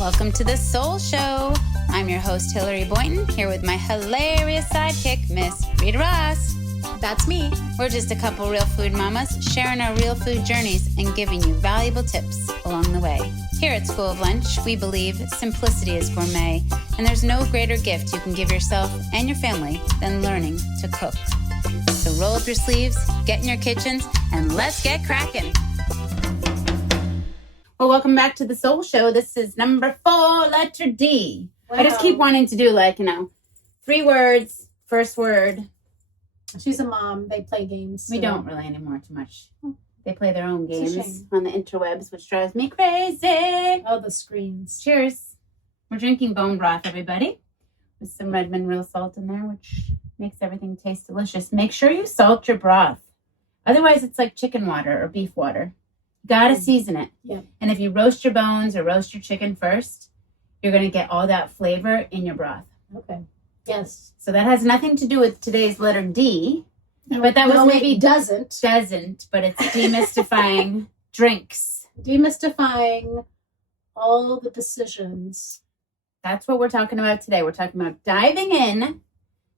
Welcome to the Soul Show. I'm your host, Hillary Boynton, here with my hilarious sidekick, Miss Rita Ross. That's me. We're just a couple real food mamas sharing our real food journeys and giving you valuable tips along the way. Here at School of Lunch, we believe simplicity is gourmet, and there's no greater gift you can give yourself and your family than learning to cook. So roll up your sleeves, get in your kitchens, and let's get cracking. Well, welcome back to the Soul Show. This is number 4, letter D. Wow. I just keep wanting to do 3 words, first word. She's a mom. They play games. We don't really anymore too much. They play their own games on the interwebs, which drives me crazy. Oh, the screens. Cheers. We're drinking bone broth, everybody, with some Redmond real salt in there, which makes everything taste delicious. Make sure you salt your broth. Otherwise, it's like chicken water or beef water. You gotta season it. Yeah. And if you roast your bones or roast your chicken first, you're going to get all that flavor in your broth. Okay. Yes. So that has nothing to do with today's letter D. But that was maybe doesn't, but it's demystifying drinks. Demystifying all the decisions. That's what we're talking about today. We're talking about diving in,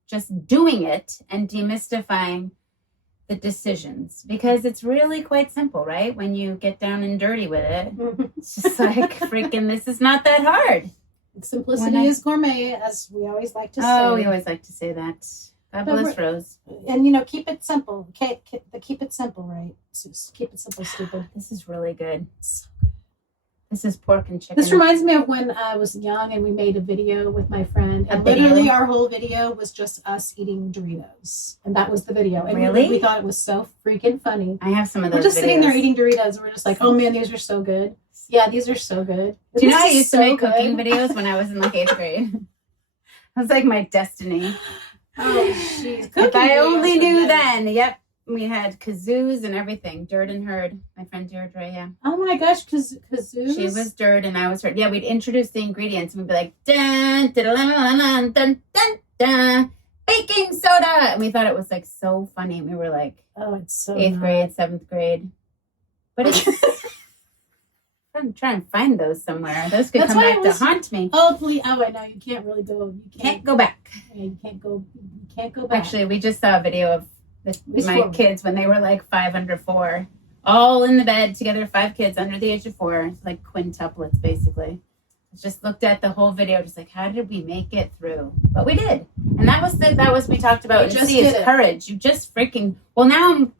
just doing it, and demystifying the decisions. Because it's really quite simple, right? When you get down and dirty with it, it's just like freaking, this is not that hard. Simplicity is gourmet, as we always like to say. Oh, we always like to say that. God bless Rose. And, keep it simple. Keep it simple, right? Just keep it simple, stupid. This is really good. This is pork and chicken. This reminds me of when I was young and we made a video with my friend. And literally our whole video was just us eating Doritos. And that was the video. And really? We thought it was so freaking funny. I have some of those We're just videos. sitting there eating Doritos. And we're just like, oh man, these are so good. Yeah, these are so good. Do you know I used to make cooking videos when I was in 8th grade? That was like my destiny. Oh, jeez. If I only knew then. Yep. We had kazoos and everything. Dirt and Herd. My friend Deirdre, yeah. Oh my gosh, kazoos? She was Dirt and I was Herd. Yeah, we'd introduce the ingredients and we'd be like, dun, dun, dun, dun, dun, dun, dun, baking soda. And we thought it was so funny. We were like, oh, it's so 8th grade, 7th grade. But it's... I'm trying to find those somewhere. Those could come back to haunt me. Oh, please. Oh, I know. You can't really go. You can't go back. Yeah, you can't go back. Actually, we just saw a video of my kids when they were 5 under 4. All in the bed together, 5 kids under the age of 4. Like quintuplets, basically. Just looked at the whole video, just how did we make it through? But we did. And that was we talked about. Courage. You just freaking... Well, now I'm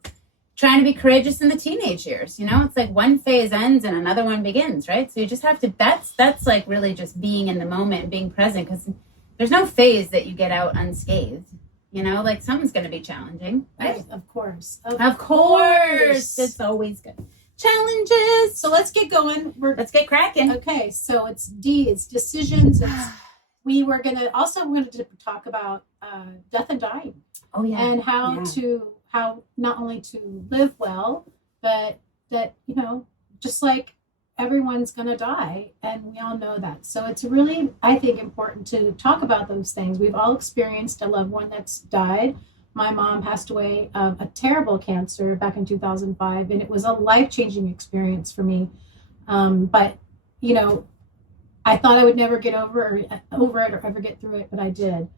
trying to be courageous in the teenage years. It's like one phase ends and another one begins, right? So you just have to, that's really just being in the moment and being present, because there's no phase that you get out unscathed. Something's going to be challenging, right? Of course. Of course. It's always good. Challenges. So let's get going. Let's get cracking. Okay. So it's D, it's decisions. We're going to talk about death and dying. Oh yeah. And how not only to live well, but that, just like everyone's going to die. And we all know that. So it's really, I think, important to talk about those things. We've all experienced a loved one that's died. My mom passed away of a terrible cancer back in 2005. And it was a life-changing experience for me. But, I thought I would never get over it or ever get through it, but I did.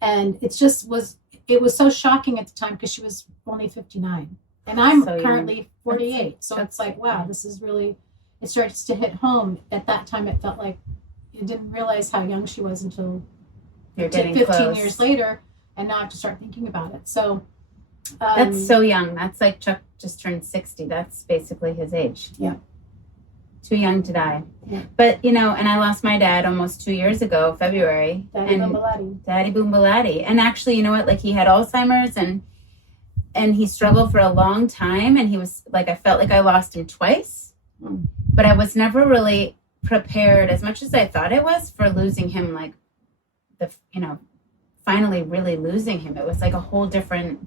And it was so shocking at the time because she was only 59 and I'm currently 48. So it's wow, this is really, it starts to hit home. At that time, it felt like you didn't realize how young she was until you're getting 15 close. Years later. And now I have to start thinking about it. So that's so young. That's like Chuck just turned 60. That's basically his age. Yeah. Too young to die. Yeah. But, and I lost my dad almost 2 years ago, February. Daddy Boombalatti. And actually, you know what? He had Alzheimer's and he struggled for a long time. And he was I felt like I lost him twice. But I was never really prepared as much as I thought I was for losing him, finally really losing him. It was a whole different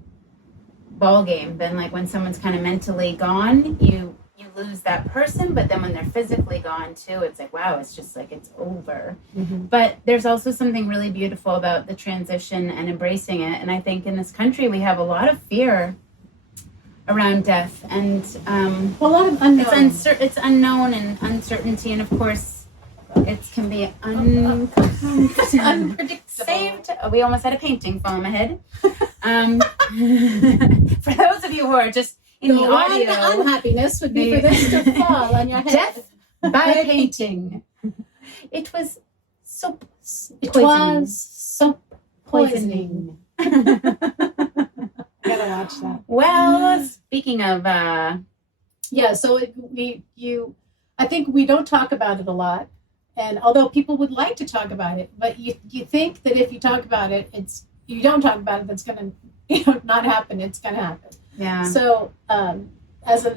ball game than when someone's kind of mentally gone. You lose that person, but then when they're physically gone too, it's wow, it's just it's over. Mm-hmm. But there's also something really beautiful about the transition and embracing it. And I think in this country we have a lot of fear around death and a lot of unknown. It's unknown and uncertainty, and of course It can be unpredictable. Saved. We almost had a painting fall on my head. For those of you who are just in the audio, unhappiness would be for this to fall on your head. Death by painting. It was soap. It was soap poisoning. Gotta watch that. Well, speaking of, yeah. So I think we don't talk about it a lot, and although people would like to talk about it, but you think that if you talk about it, you don't talk about it, that's gonna not happen. It's gonna happen. Yeah. So as a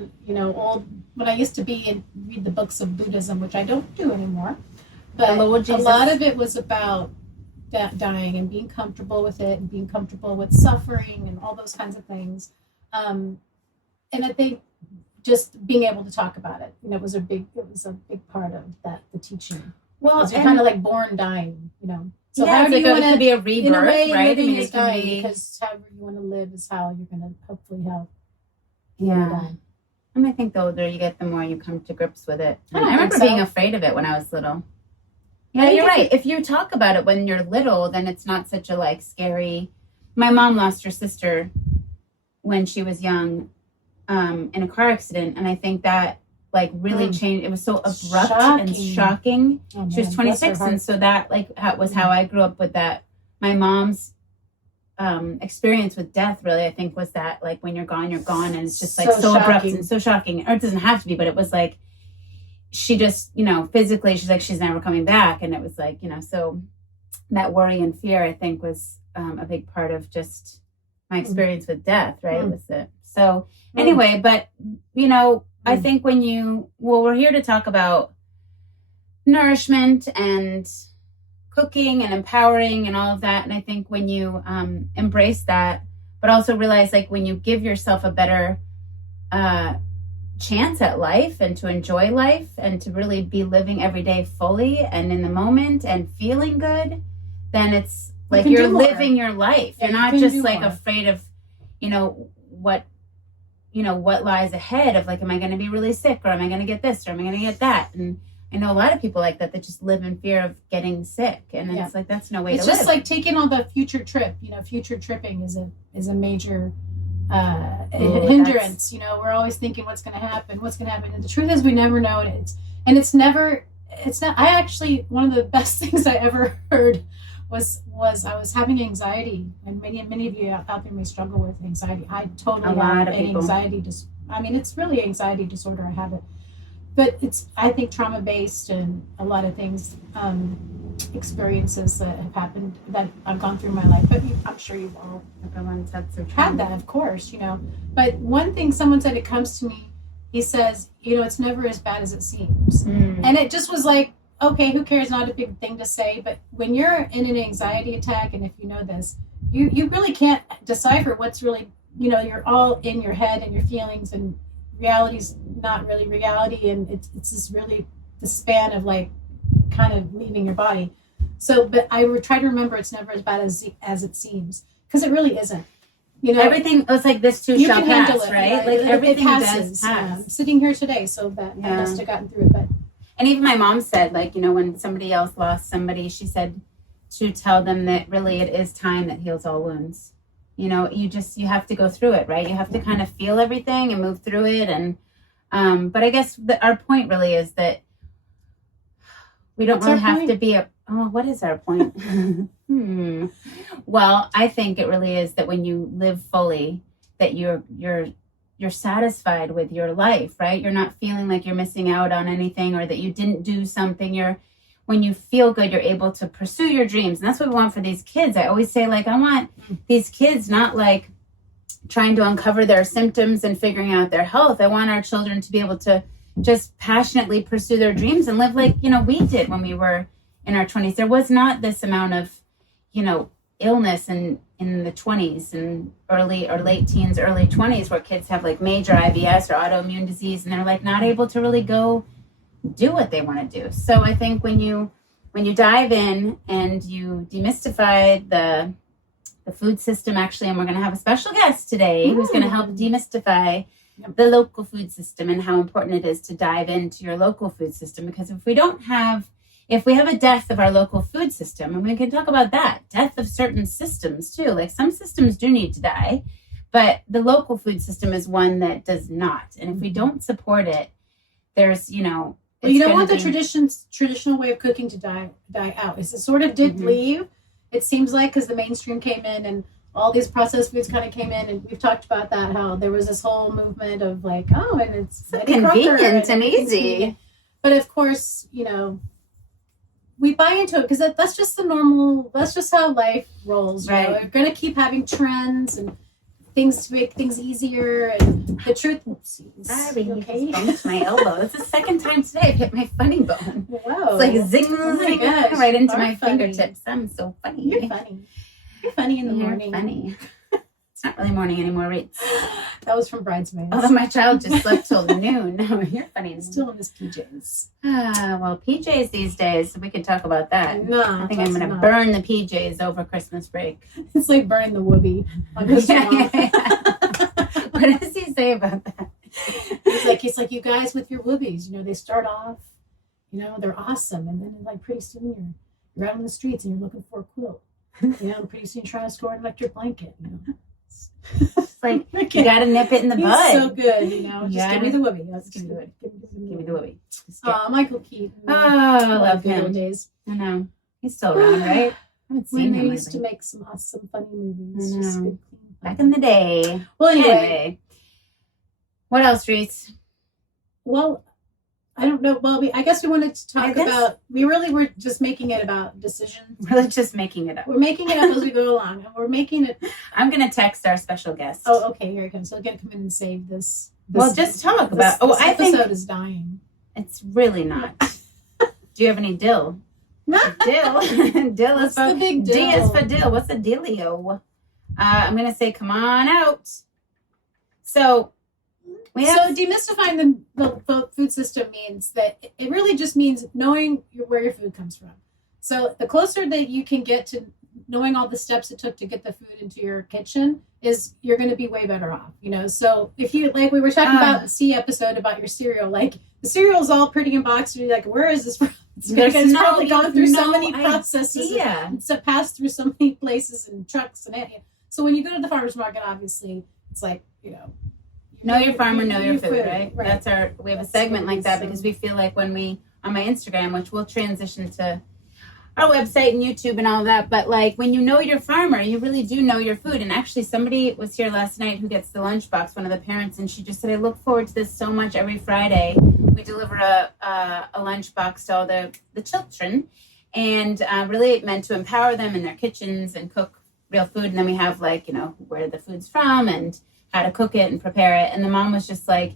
when I used to read the books of Buddhism, which I don't do anymore, but a lot of it was about dying and being comfortable with it and being comfortable with suffering and all those kinds of things. And I think just being able to talk about it, was a big part of the teaching. Well, you're kind of like born dying, So yeah, how do you want to be a rebirth, in a way, right? Living is dying, because however you want to live is how you're going to hopefully have. Yeah. And I think the older you get, the more you come to grips with it. I remember being afraid of it when I was little. Yeah, you're right. If you talk about it when you're little, then it's not such a scary. My mom lost her sister when she was young in a car accident, and I think that really changed. It was so abrupt and shocking. Oh, she was 26, and so that was how I grew up with that. My mom's experience with death really, I think, was that when you're gone, and it's just so abrupt and so shocking. Or it doesn't have to be, but it was she just, physically, she's never coming back. And it was so that worry and fear, I think, was a big part of just my experience with death, right? Was it. So anyway, but, I think we're here to talk about nourishment and cooking and empowering and all of that. And I think when you embrace that, but also realize when you give yourself a better chance at life and to enjoy life and to really be living every day fully and in the moment and feeling good, then it's you're living your life. You're not just afraid of, what lies ahead of am I going to be really sick, or am I going to get this, or am I going to get that? And I know a lot of people that just live in fear of getting sick, and it's that's no way to live. It's just taking on the future trip. Future tripping is a major hindrance. We're always thinking what's going to happen, and the truth is we never know it. It's not. I actually, one of the best things I ever heard was I was having anxiety, and many of you out there may struggle with anxiety. I totally have an anxiety. It's really anxiety disorder. I have it. But it's, I think, trauma-based, and a lot of things, experiences that have happened that I've gone through in my life. But I'm sure you've all had that, of course, But one thing someone said, it comes to me, he says, it's never as bad as it seems. And it just was okay, who cares? Not a big thing to say. But when you're in an anxiety attack, and if you know this, you really can't decipher what's really, you're all in your head and your feelings, and reality's not really reality, and it's just really the span of kind of leaving your body. So, but I would try to remember it's never as bad as it seems, because it really isn't. Everything was this too shall pass, right? Everything passes. I'm sitting here today, so that I must have gotten through it. But and even my mom said, when somebody else lost somebody, she said to tell them that really it is time that heals all wounds. You have to go through it, right? You have to kind of feel everything and move through it. And, but I guess our point really is that we don't really have to be what is our point? Well, I think it really is that when you live fully, that you're satisfied with your life, right? You're not feeling like you're missing out on anything, or that you didn't do something. When you feel good, you're able to pursue your dreams. And that's what we want for these kids. I always say, I want these kids not trying to uncover their symptoms and figuring out their health. I want our children to be able to just passionately pursue their dreams and live we did when we were in our 20s. There was not this amount of, illness in the 20s and early or late teens, early 20s, where kids have major IBS or autoimmune disease, and they're not able to really go do what they want to do. So I think when you dive in and you demystify the food system, actually, and we're going to have a special guest today who's going to help demystify the local food system and how important it is to dive into your local food system. Because if we don't have if we have a death of our local food system, and we can talk about that, death of certain systems too. Like some systems do need to die, but the local food system is one that does not. And if we don't support it, there's, well, you don't want the traditional way of cooking to die out. It sort of did leave, it seems like, because the mainstream came in and all these processed foods kind of came in, and we've talked about that, how there was this whole movement of like, oh, and it's so convenient and easy. But of course, we buy into it because that's just that's just how life rolls. Right. We're going to keep having trends and things to make things easier. And the truth, sorry, okay. Bumped my elbow. It's the second time today I've hit my funny bone. Wow. It's like zing, zing, right into my funny. fingertips. I'm so funny. You're funny. You're funny in the morning. Funny. It's not really morning anymore, right? That was from Bridesmaids. Although my child just slept till noon. No, you're funny. Still in his PJs. Well, PJs these days, we can talk about that. No, I think I'm going to burn the PJs over Christmas break. It's like burning the whoopee on his What does he say about that? He's like, you guys with your whoopies, they start off, they're awesome. And then like pretty soon you're out on the streets and you're looking for a quilt. And pretty soon you're trying to score an electric blanket, It's like, you got to nip it in the bud. He's so good, Just give me the whoopee. Give me the whoopee. Michael Keaton. Oh, I love him. Days. I know. He's still around, right? I haven't seen him used to make some funny movies. I know. Just good, back in the day. Well, anyway. What else, Reese? Well, I don't know. Well, I guess we wanted to talk about, we really were just making it about decisions. We're just making it up. We're making it up as we go along. And we're making it. I'm going to text our special guest. Oh, okay. Here it comes. So I'm going to come in and save this. Well, just talk about, this I think. This episode is dying. It's really not. Do you have any dill? Not dill. Dill is for the big dill. D is for dill. What's a dealio? I'm going to say, come on out. So demystifying the food system means that it really just means knowing where your food comes from. So the closer that you can get to knowing all the steps it took to get the food into your kitchen, is you're going to be way better off. So if you, like we were talking about the C episode about your cereal, like the cereal is all pretty in box. You're like, where is this from? It's probably gone through so many processes. It's passed through so many places and trucks and so when you go to the farmer's market, obviously it's like, know your farmer, know your food, right? That's we have a segment like that because we feel like when on my Instagram, which we'll transition to our website and YouTube and all that, but like when you know your farmer, you really do know your food. And actually somebody was here last night who gets the lunchbox, one of the parents, and she just said, I look forward to this so much. Every Friday we deliver a lunchbox to all the children, and really meant to empower them in their kitchens and cook real food. And then we have like, where the food's from and how to cook it and prepare it. And the mom was just like,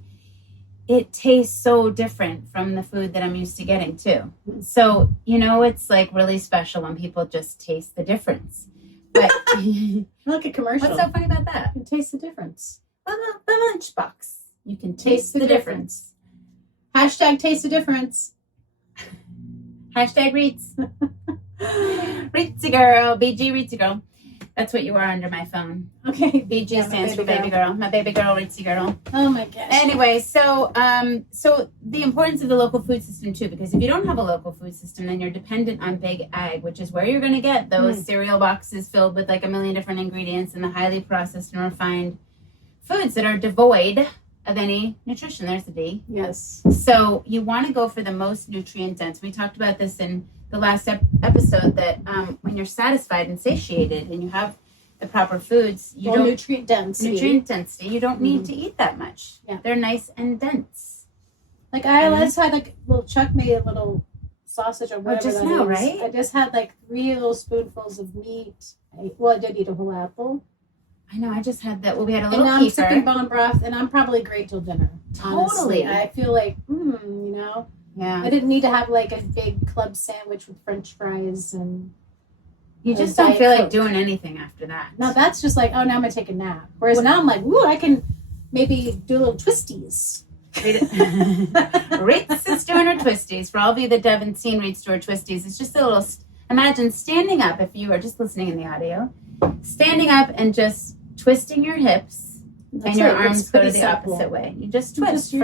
it tastes so different from the food that I'm used to getting too. So, it's like really special when people just taste the difference. But look at commercial. What's so funny about that? You can taste the difference. The lunchbox. You can taste the difference. Hashtag taste the difference. Hashtag Reets. Reetsy girl. BG Reetsy girl. That's what you are under my phone. Okay. BG stands for baby girl. My baby girl, Ritzy girl. Oh my gosh. Anyway, so the importance of the local food system too, because if you don't have a local food system, then you're dependent on big ag, which is where you're going to get those cereal boxes filled with like a million different ingredients and the highly processed and refined foods that are devoid of any nutrition. There's the D. Yes. So you want to go for the most nutrient dense. We talked about this in the last episode that when you're satisfied and satiated and you have the proper foods, you don't nutrient density. You don't need to eat that much. Yeah. They're nice and dense. Like I just had like Chuck made a little sausage or whatever just that now, is. right? I just had like 3 little spoonfuls of meat. I did eat a whole apple. I know. I just had that. Well, we had a little and I'm kefir. sipping bone broth, and I'm probably great till dinner. Totally. Honestly. I feel like, Yeah. I didn't need to have like a big club sandwich with French fries and. You just don't feel like doing anything after that. No, that's just like, oh, now I'm gonna take a nap. Whereas now I'm like, ooh, I can maybe do little twisties. Ritz is doing her twisties. For all of you that haven't seen Ritz do her twisties, it's just a little. Imagine standing up if you are just listening in the audio, standing up and just twisting your hips and your arms go to the opposite way. You just twist you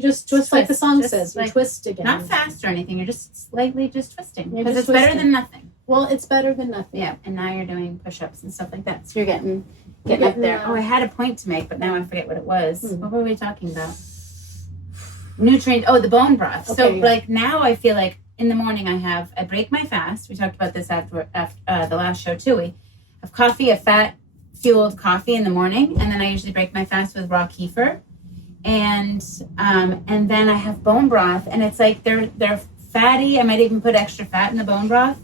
just twist like the song says. You twist again. Not fast or anything. You're just slightly just twisting because it's better than nothing. Well, it's better than nothing. Yeah, and now you're doing push-ups and stuff like that. So you're getting up there. Oh, I had a point to make, but now I forget what it was. What were we talking about? Nutrient. Oh, the bone broth. Okay, so like now I feel like in the morning I break my fast. We talked about this after the last show too. We have coffee, a fat-fueled coffee in the morning, and then I usually break my fast with raw kefir, and then I have bone broth, and it's like they're fatty. I might even put extra fat in the bone broth,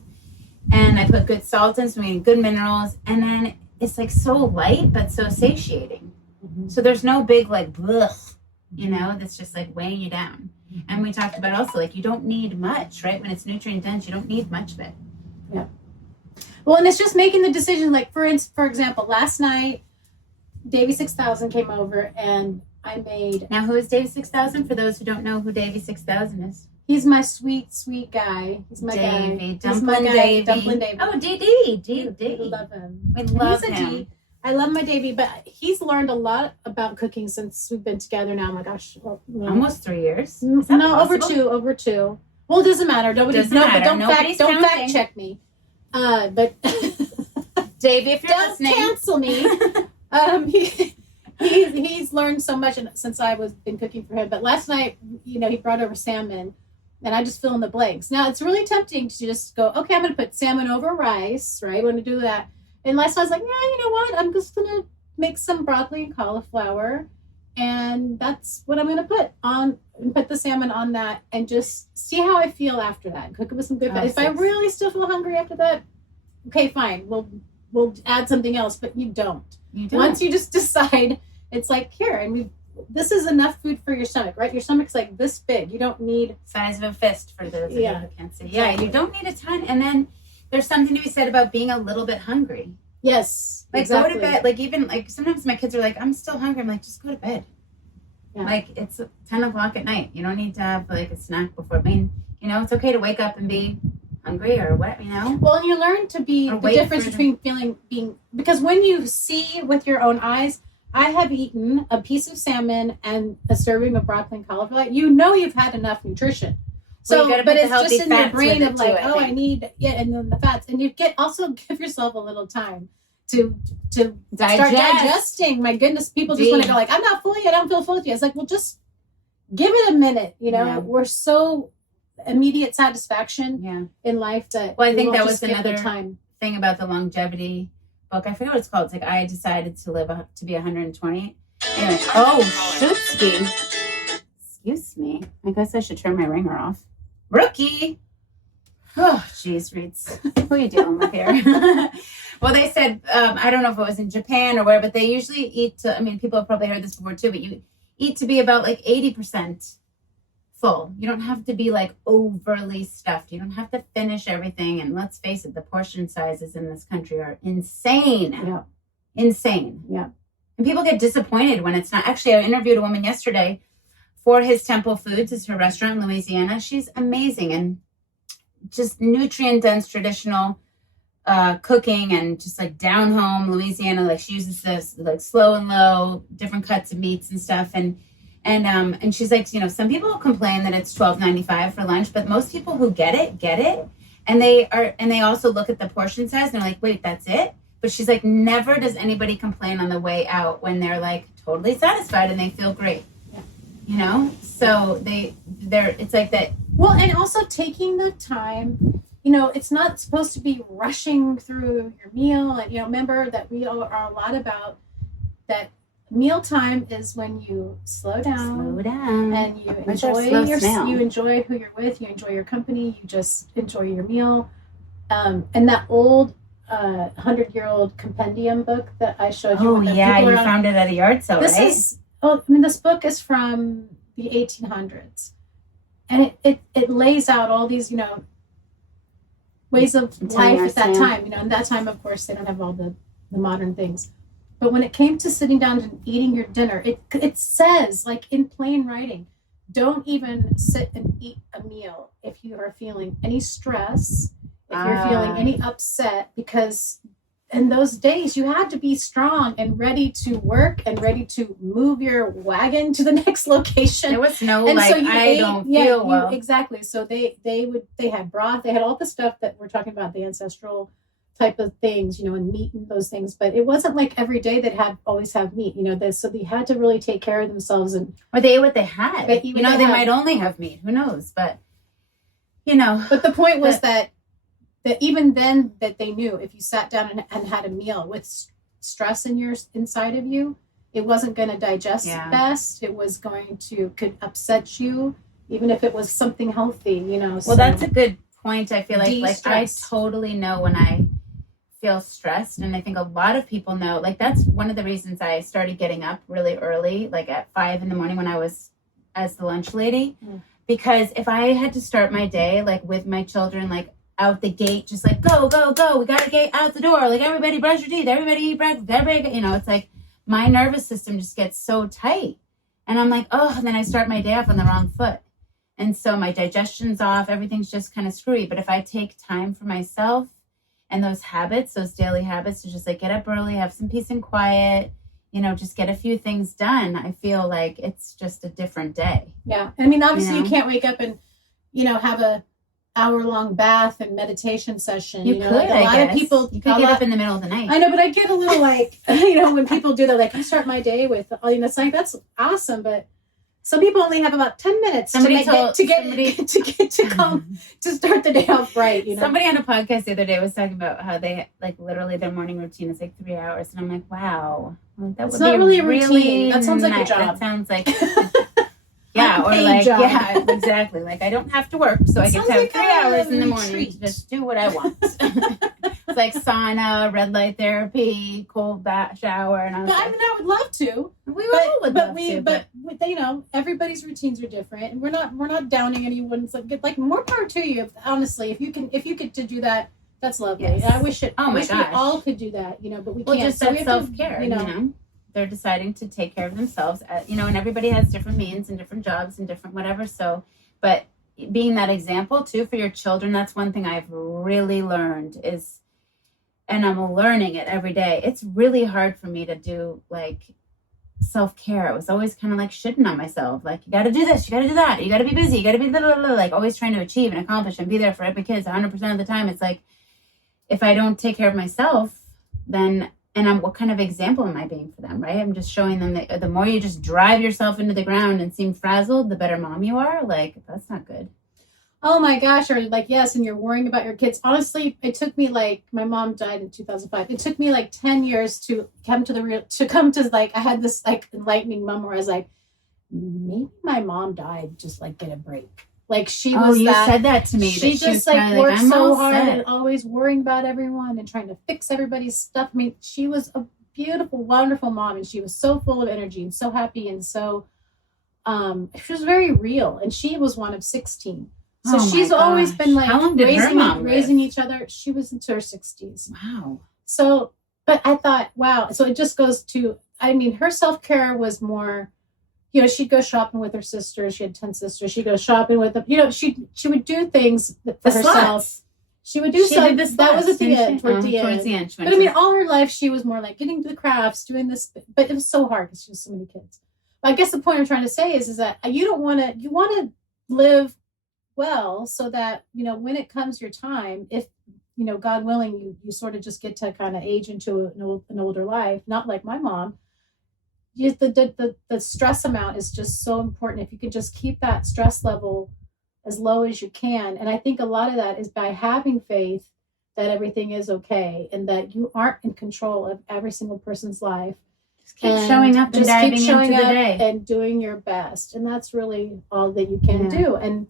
and I put good salt in, so we need good minerals, and then it's like so light but so satiating. So there's no big like blech, that's just like weighing you down. And we talked about also like you don't need much, right? When it's nutrient dense, you don't need much of it. Yeah. Well, and it's just making the decision. Like for example, last night, Davey 6000 came over and I made. Now, who is Davey 6000? For those who don't know who Davey 6000 is, he's my sweet, sweet guy. He's my Davey, guy. Dumpling Davey. Dumpling Davey. Oh, DD. We love him. We love him. I love my Davey, but he's learned a lot about cooking since we've been together now. Oh my gosh, almost 3 years. No, over two. Well, it doesn't matter. Don't fact check me. But Davey, if you're don't listening, cancel me. He's learned so much since I was been cooking for him. But last night, he brought over salmon, and I just fill in the blanks. Now it's really tempting to just go, okay, I'm going to put salmon over rice, right? I'm going to do that. And last night I was like, yeah, you know what? I'm just going to make some broccoli and cauliflower. And that's what I'm going to put the salmon on that and just see how I feel after that. Cook it with some good fat. If I really still feel hungry after that, okay, fine. We'll add something else, but you don't. Once you just decide, it's like, here, and this is enough food for your stomach, right? Your stomach's like this big. You don't need size of a fist for those of you who can't see. Yeah, you don't need a ton. And then there's something to be said about being a little bit hungry. Yes. Like exactly. Go to bed. Like even like sometimes my kids are like, I'm still hungry. I'm like, just go to bed. Yeah. Like it's 10 o'clock at night. You don't need to have like a snack before. I mean, it's okay to wake up and be hungry or what, Well, and you learn to be the difference between because when you see with your own eyes, I have eaten a piece of salmon and a serving of broccoli and cauliflower. You've had enough nutrition. So, but it's just in your brain of like, I need, and then the fats. And you also give yourself a little time to start digesting. My goodness, people just want to go like, I'm not full yet. I don't feel full yet. It's like, well, just give it a minute. Yeah. We're so immediate satisfaction in life that. Well, I think that was another thing about the longevity book. I forget what it's called. It's like, I decided to live to be 120. Anyway, shootski. Excuse me. I guess I should turn my ringer off. Rookie. Oh, jeez, Reeds. Who are you dealing with here? Well, they said, I don't know if it was in Japan or where, but they usually eat people have probably heard this before too, but you eat to be about like 80% full. You don't have to be like overly stuffed. You don't have to finish everything. And let's face it, the portion sizes in this country are insane. Yeah. Insane. Yeah. And people get disappointed when it's not. Actually, I interviewed a woman yesterday for His Temple Foods. It's her restaurant in Louisiana. She's amazing and just nutrient dense traditional cooking and just like down home Louisiana. Like she uses this like slow and low, different cuts of meats and stuff. And she's like, some people complain that it's $12.95 for lunch, but most people who get it. And they also look at the portion size and they're like, wait, that's it? But she's like, never does anybody complain on the way out when they're like totally satisfied and they feel great. So it's like that. Well, and also taking the time, it's not supposed to be rushing through your meal. And, remember that we are a lot about that mealtime is when you slow down and you enjoy who you're with, you enjoy your company, you just enjoy your meal. And that old 100-year-old compendium book that I showed you. Oh, yeah, you found it at a yard sale, right? This book is from the 1800s, and it lays out all these, ways of life at that time. In that time, of course, they don't have all the modern things. But when it came to sitting down and eating your dinner, it says, like in plain writing, don't even sit and eat a meal if you are feeling any stress, if you're feeling any upset, because in those days you had to be strong and ready to work and ready to move your wagon to the next location. There was no don't feel well. Exactly. So they had broth, they had all the stuff that we're talking about, the ancestral type of things, and meat and those things. But it wasn't like every day they'd always have meat, so they had to really take care of themselves. Or they ate what they had. They might only have meat. Who knows? But, But the point was that even then that they knew if you sat down and had a meal with stress inside of you, it wasn't going to digest best. It was could upset you, even if it was something healthy, Well, that's a good point. I feel like I totally know when I feel stressed, and I think a lot of people know, that's one of the reasons I started getting up really early, at 5 a.m. when I was as the lunch lady, because if I had to start my day with my children out the gate, just go, we gotta get out the door, everybody brush your teeth, everybody eat breakfast, everybody, it's my nervous system just gets so tight, and I'm and then I start my day off on the wrong foot, and so my digestion's off, everything's just kind of screwy. But if I take time for myself and those daily habits to just get up early, have some peace and quiet, just get a few things done, I feel like it's just a different day. Yeah. I mean, obviously you can't wake up and, have a hour-long bath and meditation session. You could, a lot of people, you could get up in the middle of the night. I know, but I get a little when people do that, I start my day with, it's that's awesome, but some people only have about 10 minutes to start the day off right. Somebody on a podcast the other day was talking about how they literally their morning routine is 3 hours, and I'm wow, that would not really a routine. That sounds like a job. That sounds like exactly. I don't have to work, so I get to have 3 hours in the morning to just do what I want. It's sauna, red light therapy, cold bath shower, and I would love to. But everybody's routines are different, and we're not downing anyone. It's more power to you. Honestly, if you could to do that, that's lovely. Yes. I wish we all could do that. But we can't. Just that self-care. They're deciding to take care of themselves, and everybody has different means and different jobs and different whatever. So, but being that example too for your children, that's one thing I've really learned is, and I'm learning it every day. It's really hard for me to do self-care. It was always kind of shitting on myself. You got to do this, you got to do that, you got to be busy, you got to be always trying to achieve and accomplish and be there for every kid 100% of the time. It's if I don't take care of myself, then what kind of example am I being for them, right? I'm just showing them that the more you just drive yourself into the ground and seem frazzled, the better mom you are. That's not good. Oh my gosh. Or yes, and you're worrying about your kids. Honestly, it took me my mom died in 2005. It took me 10 years to come to I had this enlightening moment where I was maybe my mom died, just get a break. She was you said that to me. She just worked so hard and always worrying about everyone and trying to fix everybody's stuff. I mean, she was a beautiful, wonderful mom, and she was so full of energy and so happy, and so she was very real. And she was one of 16. So she's always been how long did her mom raising each other. She was into her 60s. Wow. So, but I thought, wow. So it just goes to, her self-care was more, she'd go shopping with her sisters. She had 10 sisters. She'd go shopping with them. She would do things for herself. Slots. She would do something. That was at the end, towards the end. But all her life, she was more getting to the crafts, doing this. But it was so hard because she has so many kids. But I guess the point I'm trying to say is that you want to live well so that, when it comes your time, if, God willing, you sort of just get to kind of age into an older life, not like my mom. The stress amount is just so important. If you could just keep that stress level as low as you can. And I think a lot of that is by having faith that everything is okay and that you aren't in control of every single person's life. Just keep showing up and diving into the day and doing your best. And that's really all that you can do. And,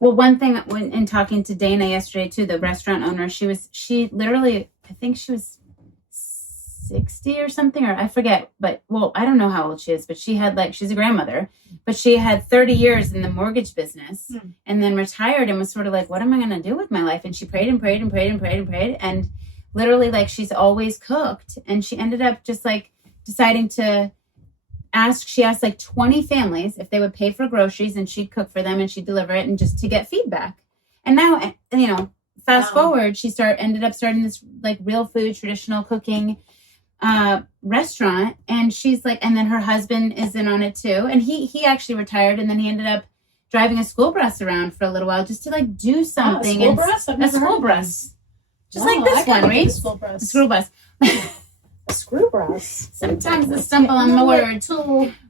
Well, one thing in talking to Dana yesterday too, the restaurant owner, she literally, I think she was 60 or something, or I forget, but I don't know how old she is, but she had she's a grandmother, but she had 30 years in the mortgage business and then retired and was sort of what am I going to do with my life? And she prayed and prayed and prayed and prayed and prayed. And literally she's always cooked. And she ended up just deciding to she asked 20 families if they would pay for groceries and she'd cook for them and she'd deliver it and just to get feedback. And now, fast forward, she ended up starting this like real food, traditional cooking restaurant. And she's like, and then her husband is in on it too. And he actually retired, and then he ended up driving a school bus around for a little while just to like do something. A school bus? I've never a school heard of bus. Just like this one, right? A school bus. A school bus. A screw bus. Sometimes I stumble on the word.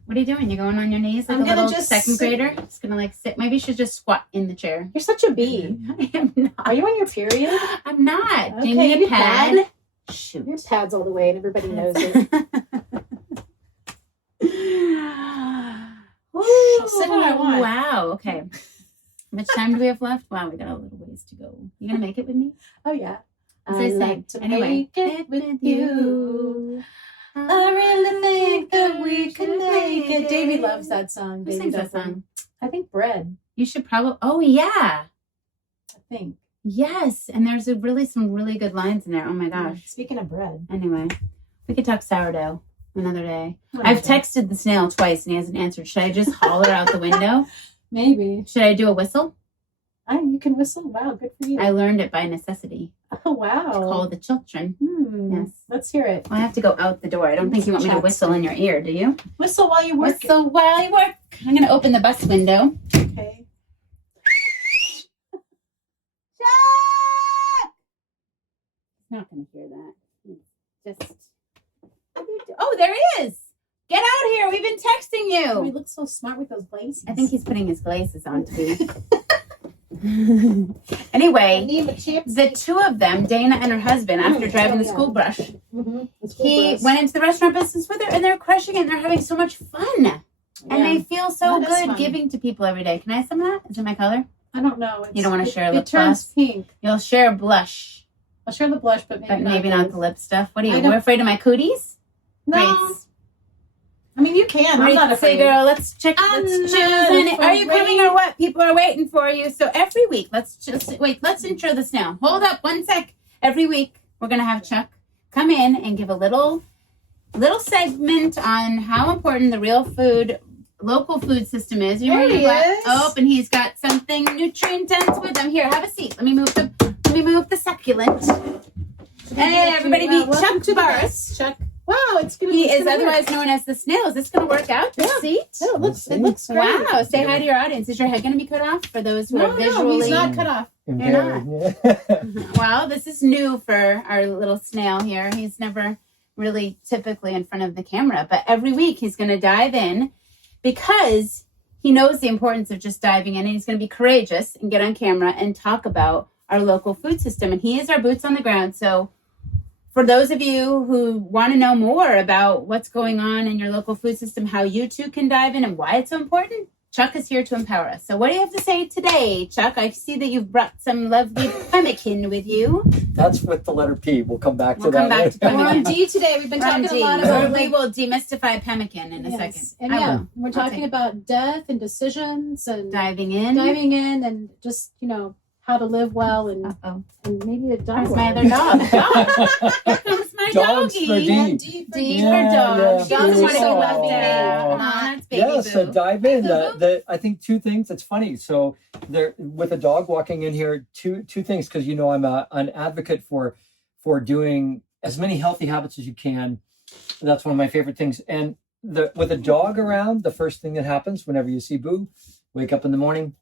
What are you doing? You're going on your knees like I'm a little gonna just second grader? Just gonna like sit. Maybe you should just squat in the chair. You're such a bee. I am not. Are you on your period? I'm not. Do you Okay, need a pad? Shoot. Your pad's all the way and everybody knows it. Ooh, Sit when I want. wow. Okay. How much time do we have left? Wow, we got a little ways to go. You gonna make it with me? Oh yeah. As I say, anyway, make it with you. I really think that we can make it. Davey loves that song. Who sings that song? I think Bread. You should probably. Oh yeah. I think. Yes, and there's some really good lines in there. Oh my gosh. Speaking of bread. Anyway, we could talk sourdough another day. I've texted the snail twice and he hasn't answered. Should I just holler out the window? Maybe. Should I do a whistle? You can whistle. Wow, good for you. I learned it by necessity. Oh wow. To call the children. Yes. Let's hear it. Well, I have to go out the door. I don't think you want me to whistle in your ear, do you? Whistle while you work. Whistle while you work. I'm going to open the bus window. Okay. Not going to hear that. Just. Oh, there he is. Get out here. We've been texting you. Oh, he looks so smart with those glasses. I think he's putting his glasses on to be. Anyway, the two of them, Dana and her husband, after driving the school bus, he went into the restaurant business with her, and they're crushing it, and they're having so much fun. Yeah. And they feel so good giving to people every day. Can I have some of that? Is it my color? I don't know. You don't want to share lip gloss? It turns pink. You'll share blush. I'll share the blush, but maybe not the lip stuff. What are you? We're afraid of my cooties? No. Rates. I mean, you can. I'm not afraid. Say, girl, let's check. Let's choose. Are you coming or what? People are waiting for you. So every week, let's intro this now. Hold up 1 sec. Every week, we're going to have Chuck come in and give a little segment on how important the real food, local food system is. There he is. Oh, and he's got something nutrient dense with him. Here, have a seat. Let me move the succulent. Hey, everybody, meet Chuck Barris. Chuck. Wow, He is otherwise known as the snail. Is this going to work out? The seat? Oh, it looks great. Wow. Say hi to your audience. Is your head going to be cut off for those who are visually? No, he's not cut off. You're not. Well, this is new for our little snail here. He's never really typically in front of the camera, but every week he's going to dive in because he knows the importance of just diving in, and he's going to be courageous and get on camera and talk about our local food system. And he is our boots on the ground. So for those of you who want to know more about what's going on in your local food system, how you too can dive in and why it's so important, Chuck is here to empower us. So what do you have to say today, Chuck? I see that you've brought some lovely pemmican with you. That's with the letter P. We'll come back to We'll that. come back to We're pemmican. on D today. We've been talking a lot about we will demystify pemmican in a second. And we're talking about death and decisions and diving in and just, how to live well and maybe a dog. Where's my other dog? Here comes my Dogs doggy. for D. D for dog. Yeah, Dogs want to be so left baby. out. That's baby Yeah, so boo. dive in. I think two things. It's funny. So there, with a dog walking in here, two things, because I'm an advocate for doing as many healthy habits as you can. That's one of my favorite things. And with a dog around, the first thing that happens whenever you see Boo, wake up in the morning,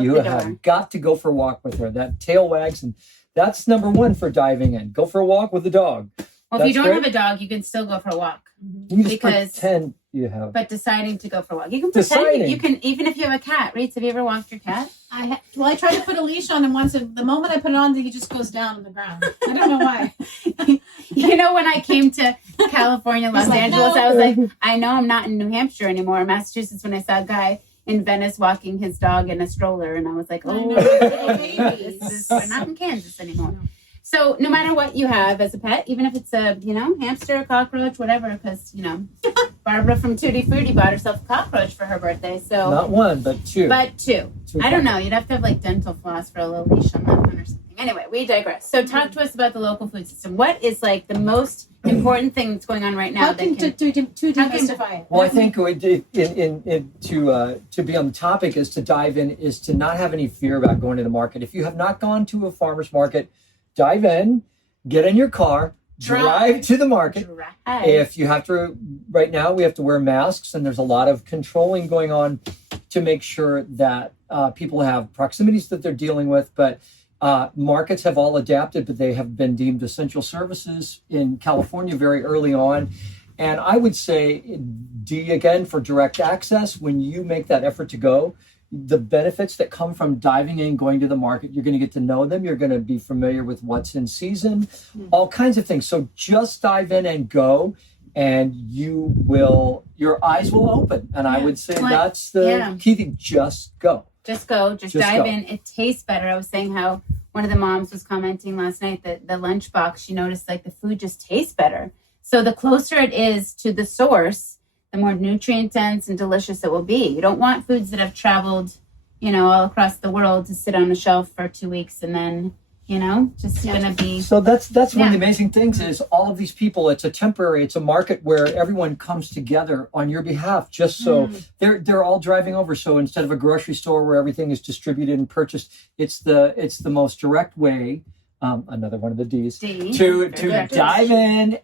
you have got to go for a walk with her. That tail wags, and that's number one for diving in. Go for a walk with the dog. Well, if you don't have a dog, you can still go for a walk. You can just pretend you have. But deciding to go for a walk, you can pretend. You can, even if you have a cat. Reeds, have you ever walked your cat? I tried to put a leash on him once, and the moment I put it on, he just goes down on the ground. I don't know why. When I came to California, Los Angeles, I was like, I know I'm not in New Hampshire anymore, Massachusetts, when I saw a guy in Venice walking his dog in a stroller, and I was like, we're not in Kansas anymore. So no matter what you have as a pet, even if it's a hamster, cockroach, whatever, because Barbara from Tutti Frutti bought herself a cockroach for her birthday. So not one, but two. But two. I don't know. You'd have to have dental floss for a little leash on that one or something. Anyway, we digress. So talk to us about the local food system. What is like the most important thing that's going on right now? How can to demystify it? Well, I think to be on the topic is to dive in, is to not have any fear about going to the market. If you have not gone to a farmer's market, dive in, get in your car, drive to the market. If you have to, right now we have to wear masks, and there's a lot of controlling going on to make sure that people have proximities that they're dealing with, but markets have all adapted, but they have been deemed essential services in California very early on. And I would say, D again, for direct access, when you make that effort to go, the benefits that come from diving in, going to the market, you're going to get to know them. You're going to be familiar with what's in season, all kinds of things. So just dive in and go, and your eyes will open. And I would say that's the key thing. Just go. Just dive in. It tastes better. I was saying how one of the moms was commenting last night that the lunchbox, she noticed like the food just tastes better. So the closer it is to the source, the more nutrient dense and delicious it will be. You don't want foods that have traveled, all across the world to sit on a shelf for 2 weeks and then, just gonna be. So that's one of the amazing things is all of these people. It's a market where everyone comes together on your behalf. Just so they're all driving over. So instead of a grocery store where everything is distributed and purchased, it's the most direct way. Another one of the D's to dive in,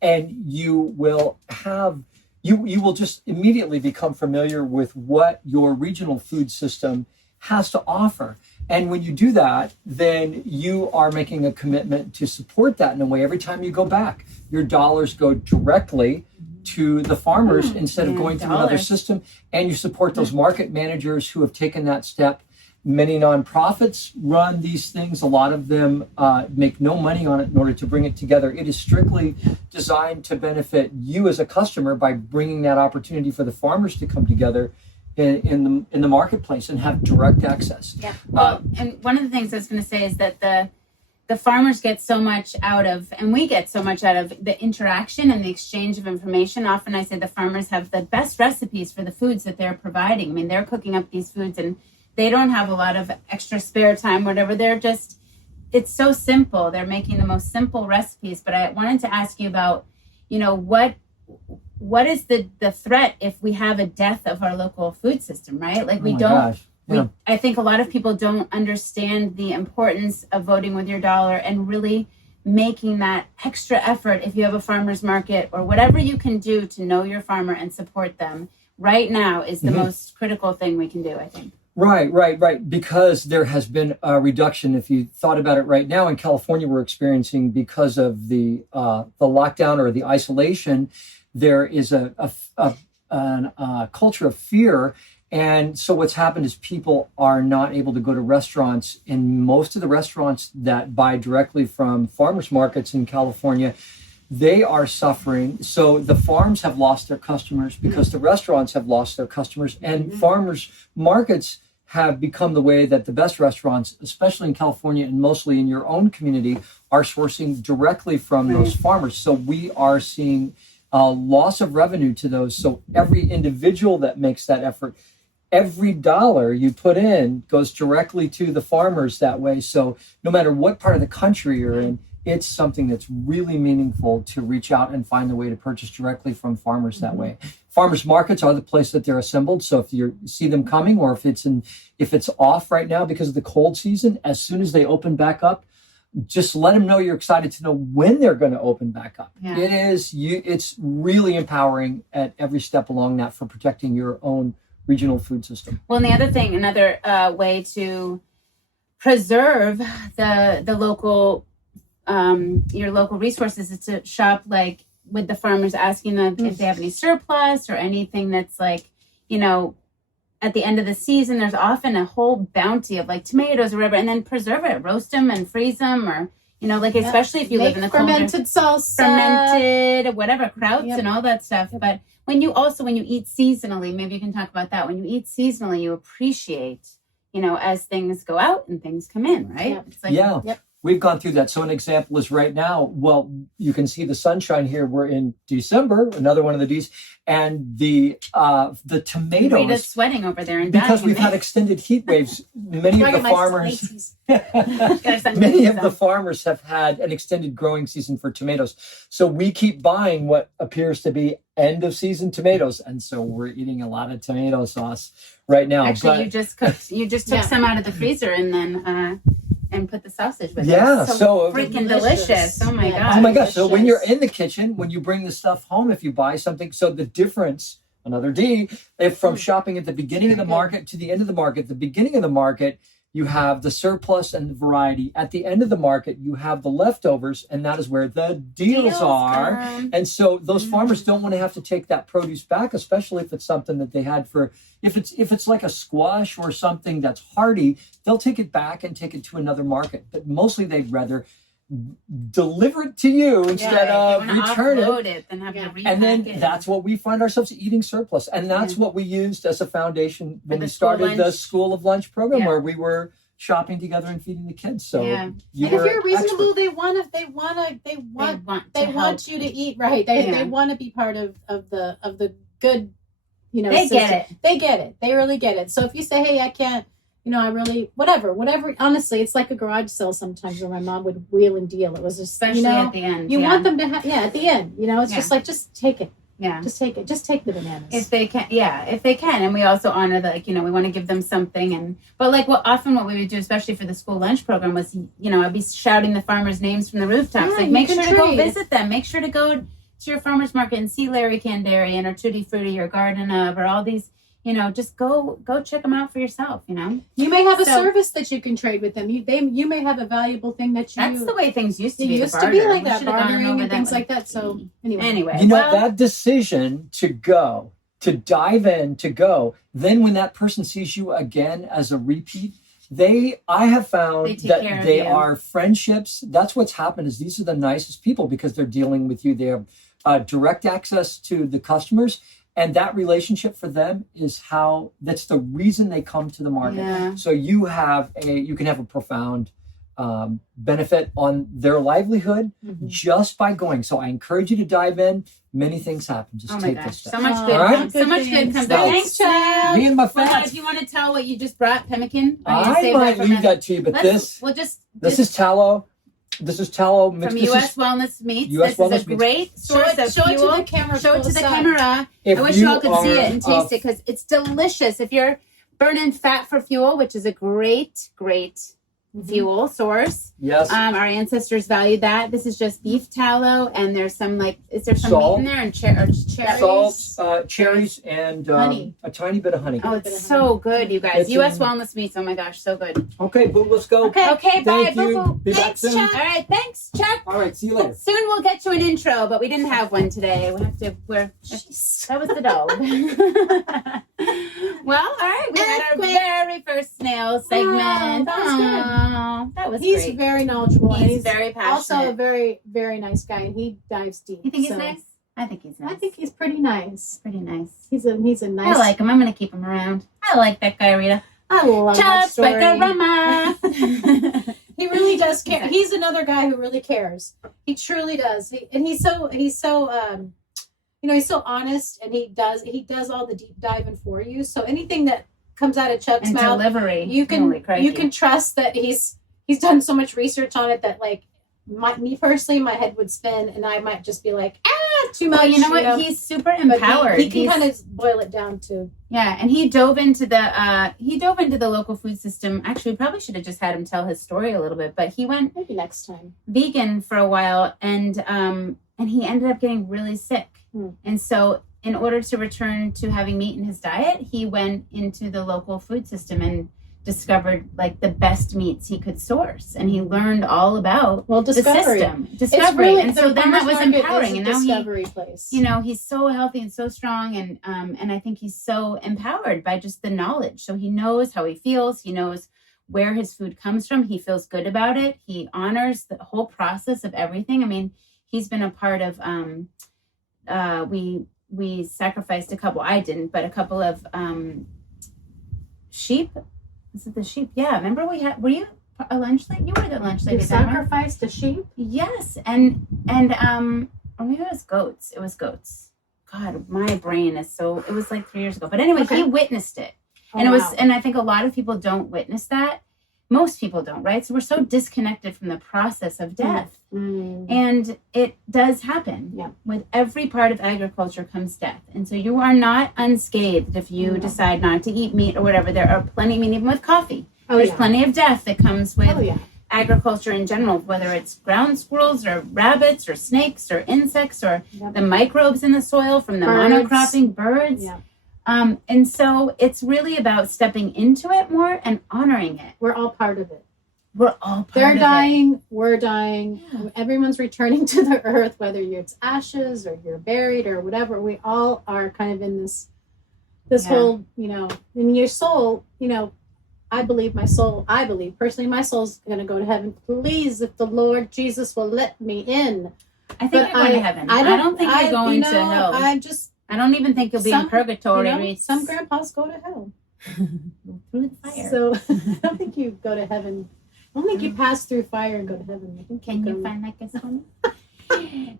and you will have. You will just immediately become familiar with what your regional food system has to offer. And when you do that, then you are making a commitment to support that in a way. Every time you go back, your dollars go directly to the farmers instead of going through another system. And you support those market managers who have taken that step. Many nonprofits run these things. A lot of them make no money on it in order to bring it together. It is strictly designed to benefit you as a customer by bringing that opportunity for the farmers to come together in the marketplace and have direct access. Yeah. Well, and one of the things I was going to say is that the farmers get so much out of, and we get so much out of the interaction and the exchange of information. Often I say the farmers have the best recipes for the foods that they're providing. I mean, they're cooking up these foods and they don't have a lot of extra spare time, whatever. It's so simple. They're making the most simple recipes. But I wanted to ask you about, what is the threat if we have a death of our local food system, right? Like I think a lot of people don't understand the importance of voting with your dollar and really making that extra effort if you have a farmer's market or whatever you can do to know your farmer and support them right now is the most critical thing we can do, I think. Right. Because there has been a reduction. If you thought about it right now in California, we're experiencing because of the lockdown or the isolation, there is a culture of fear. And so what's happened is people are not able to go to restaurants, and most of the restaurants that buy directly from farmers markets in California, they are suffering. So the farms have lost their customers because the restaurants have lost their customers, and farmers markets have become the way that the best restaurants, especially in California and mostly in your own community, are sourcing directly from those farmers. So we are seeing a loss of revenue to those. So every individual that makes that effort, every dollar you put in goes directly to the farmers that way. So no matter what part of the country you're in, it's something that's really meaningful to reach out and find a way to purchase directly from farmers that way. Farmers markets are the place that they're assembled. So if you see them coming, or if it's off right now because of the cold season, as soon as they open back up, just let them know you're excited to know when they're going to open back up. Yeah. It's really empowering at every step along that for protecting your own regional food system. Well, and the other thing, another way to preserve the local your local resources is to shop like with the farmers, asking them if they have any surplus or anything that's like, at the end of the season, there's often a whole bounty of like tomatoes or whatever, and then preserve it, roast them and freeze them, or, especially if you live in the fermented salsa, fermented, whatever, krauts and all that stuff. But when you eat seasonally, maybe you can talk about that. When you eat seasonally, you appreciate, as things go out and things come in, right? It's like, we've gone through that. So an example is right now, well, you can see the sunshine here. We're in December, another one of the D's, and the tomatoes. Rita's sweating over there and because dying. we've had extended heat waves. Many of the farmers, many of the farmers have had an extended growing season for tomatoes. So we keep buying what appears to be end of season tomatoes, and so we're eating a lot of tomato sauce right now. Actually, you just took some out of the freezer and then and put the sausage with it. Yeah, So so freaking delicious. Oh my god. Oh my gosh. So when you're in the kitchen, when you bring the stuff home, if you buy something, so the difference, another D, if from shopping at the beginning of the market to the end of the market, the beginning of the market, you have the surplus and the variety. At the end of the market, you have the leftovers, and that is where the deals are. And so those farmers don't want to have to take that produce back, especially if it's something that they had for, if it's like a squash or something that's hardy, they'll take it back and take it to another market. But mostly they'd rather deliver it to you instead of return it. And then that's what we find ourselves eating surplus. And that's what we used as a foundation when we started the School of Lunch program, where we were shopping together and feeding the kids. So and if you're reasonable, they want you to eat right. They want to be part of the good, they system. get it. They get it. They really get it. So if you say, hey, I can't, I really, whatever, honestly, it's like a garage sale sometimes where my mom would wheel and deal. It was just, especially at the end. You want them to have, at the end, it's just like, just take it. Yeah. Just take it. Just take the bananas. If they can. And we also honor that, we want to give them something. But what we would do, especially for the school lunch program, was, I'd be shouting the farmers' names from the rooftops. Make sure to go visit them. Make sure to go to your farmer's market and see Larry Kandarian or Tutti Frutti or Garden of or all these. Just go check them out for yourself. You may have a service that you can trade with them. You may have a valuable thing that you. That's the way things used to be. It used to be like that, bartering and things like that. So anyway, that decision to go, to dive in, to go. Then when that person sees you again as a repeat, I have found that they are friendships. That's what's happened. Is these are the nicest people because they're dealing with you. They have direct access to the customers. And that relationship for them is that's the reason they come to the market. Yeah. So you can have a profound benefit on their livelihood just by going. So I encourage you to dive in. Many things happen. Just take this step. So much good. Right? So much good comes out. Thanks, child. Me and my Well, fans. if you want to tell what you just brought, pemmican, I might leave that to you, but this is tallow. This is tallow mixed from U.S. Wellness Meats. US this Wellness is a great source of fuel. Show it to the camera. I wish you all could see it and taste it because it's delicious. If you're burning fat for fuel, which is a great fuel source. Yes. Our ancestors valued that. This is just beef tallow, and there's some is there some salt, meat in there and cherries? Salt, cherries, and honey. A tiny bit of honey. Oh, it's so good, you guys. U.S. Wellness Meats. Oh my gosh, so good. Okay, boo, let's go. Okay, bye, Thank you. boo. Be back Thanks, soon. Chuck. All right, thanks, Chuck. All right, see you later. Soon we'll get you an intro, but we didn't have one today. We have to. That was the dog. Well, all right, we had our very first snail segment. That was He's great. very knowledgeable. He's very passionate. Also a very, very nice guy, and he dives deep. You think he's nice? I think he's nice. I think he's pretty nice. Pretty nice. He's a nice. I like him. I'm going to keep him around. I like that guy, Rita. I love that story. Rama. He really does care. He's another guy who really cares. He truly does. He's so he's so honest, and he does all the deep diving for you. So anything that comes out of Chuck's mouth, delivery, you can trust that he's done so much research on it that me personally, my head would spin, and I might just be like, too much. Well, you know what? He's super empowered. He can kind of boil it down to. Yeah, and he dove into the local food system. Actually, we probably should have just had him tell his story a little bit, but he went maybe next time vegan for a while, and he ended up getting really sick. And so, in order to return to having meat in his diet, he went into the local food system and discovered the best meats he could source, and he learned all about the system. Discovery, and so then that was empowering. And now he's so healthy and so strong, and I think he's so empowered by just the knowledge. So he knows how he feels. He knows where his food comes from. He feels good about it. He honors the whole process of everything. I mean, he's been a part of. We sacrificed a couple. I didn't, but a couple of sheep. Is it the sheep? Yeah. Remember were you a lunch lady? You were the lunch lady. You sacrificed a sheep? Yes, and or maybe it was goats. It was goats. God, my brain is so. It was like 3 years ago. But anyway, he witnessed it, and it was. And I think a lot of people don't witness that. Most people don't, right? So we're so disconnected from the process of death. And it does happen. Yeah. With every part of agriculture comes death. And so you are not unscathed if you decide not to eat meat or whatever. There are plenty, I mean, even with coffee, there's plenty of death that comes with agriculture in general, whether it's ground squirrels or rabbits or snakes or insects or the microbes in the soil from the monocropping, birds. Yeah. And so it's really about stepping into it more and honoring it. We're all part of it. We're all part They're of dying. it. We're dying. Yeah. Everyone's returning to the earth, whether it's ashes or you're buried or whatever. We all are kind of in this whole, in your soul, I believe personally, my soul's going to go to heaven. Please, if the Lord Jesus will let me in. I think you're going to heaven. I don't think you're going to hell. I don't even think you'll be in purgatory. Some grandpas go to hell. Through the fire. So I don't think you go to heaven. I don't think you pass through fire and go to heaven. I think Can you find that guest one?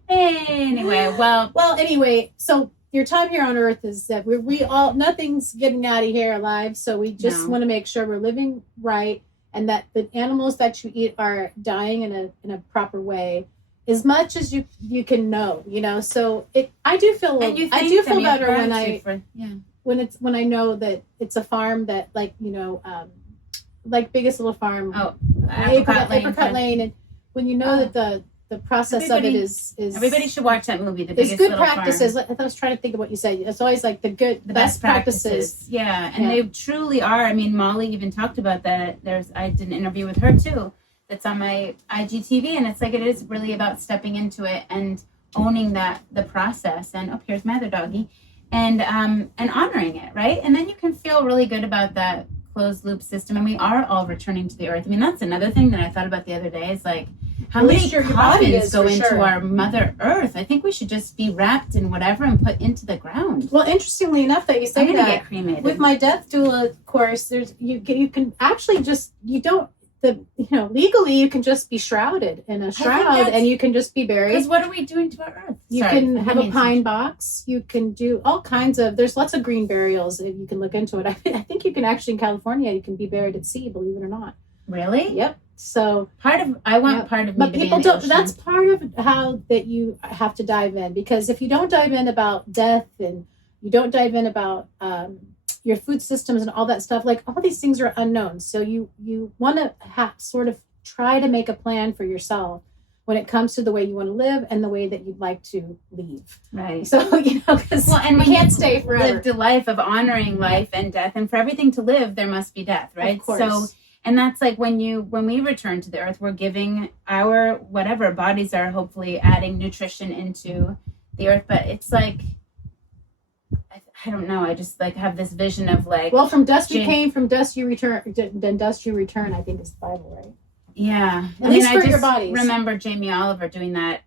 Anyway, so your time here on earth is that we all, nothing's getting out of here alive. So we just want to make sure we're living right and that the animals that you eat are dying in a proper way. As much as you can know, So I do feel better when I know that it's a farm that like Biggest Little Farm, Apricot Lane, and when you know that the process of it is everybody should watch that movie. There's good practices. I was trying to think of what you said. It's always like the best practices. Yeah, and they truly are. I mean, Molly even talked about that. I did an interview with her too. That's on my IGTV, and it's like it is really about stepping into it and owning the process. And here's my other doggy, and honoring it, right? And then you can feel really good about that closed loop system. And we are all returning to the earth. I mean, that's another thing that I thought about the other day. Is like how many coffins go into our Mother Earth? I think we should just be wrapped in whatever and put into the ground. Well, interestingly enough, that you say I'm that get cremated. With my death doula course, you can actually legally you can just be shrouded in a shroud and you can just be buried. Because what are we doing to our earth? You can have a pine box. You can do all kinds of, there's lots of green burials if you can look into it. I think you can actually in California, you can be buried at sea, believe it or not. Really? Yep. So I want part of me to be in the ocean. That's part of how that you have to dive in, because if you don't dive in about death and you don't dive in about your food systems and all that stuff, like all these things are unknown. So you want to sort of try to make a plan for yourself when it comes to the way you want to live and the way that you'd like to leave. Right. So, because and we can't stay forever. Lived a life of honoring life and death, and for everything to live, there must be death, right? Of course. So, and that's like when we return to the earth, we're giving our whatever bodies are hopefully adding nutrition into the earth, but it's like, I don't know. I just like have this vision of like. Well, from dust you came, from dust you return. Then dust you return. I think is the Bible, right? Yeah. At least for your bodies. Remember Jamie Oliver doing that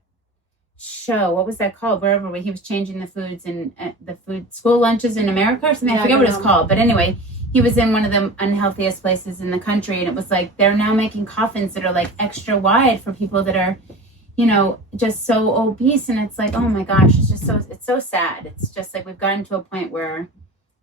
show. What was that called? Wherever he was changing the foods and the food school lunches in America or something. I forget what it's called. But anyway, he was in one of the unhealthiest places in the country, and it was like they're now making coffins that are like extra wide for people that are, just so obese. And it's like, oh my gosh, it's so sad. It's just like we've gotten to a point where,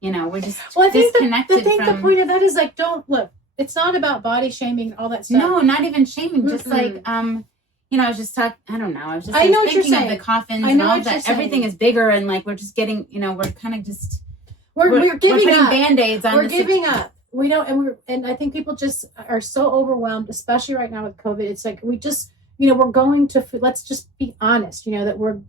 we're just disconnected. The point of that is like, don't look. It's not about body shaming and all that stuff. No, not even shaming. Just like, I was just talking. I don't know. I was just thinking what you're saying. Of the coffins and all that. Everything is bigger, and like we're just getting. We're kind of just. We're giving up. Band-aids on. We're giving up. We don't, and I think people just are so overwhelmed, especially right now with COVID. It's like we just, we're going to. Let's just be honest. That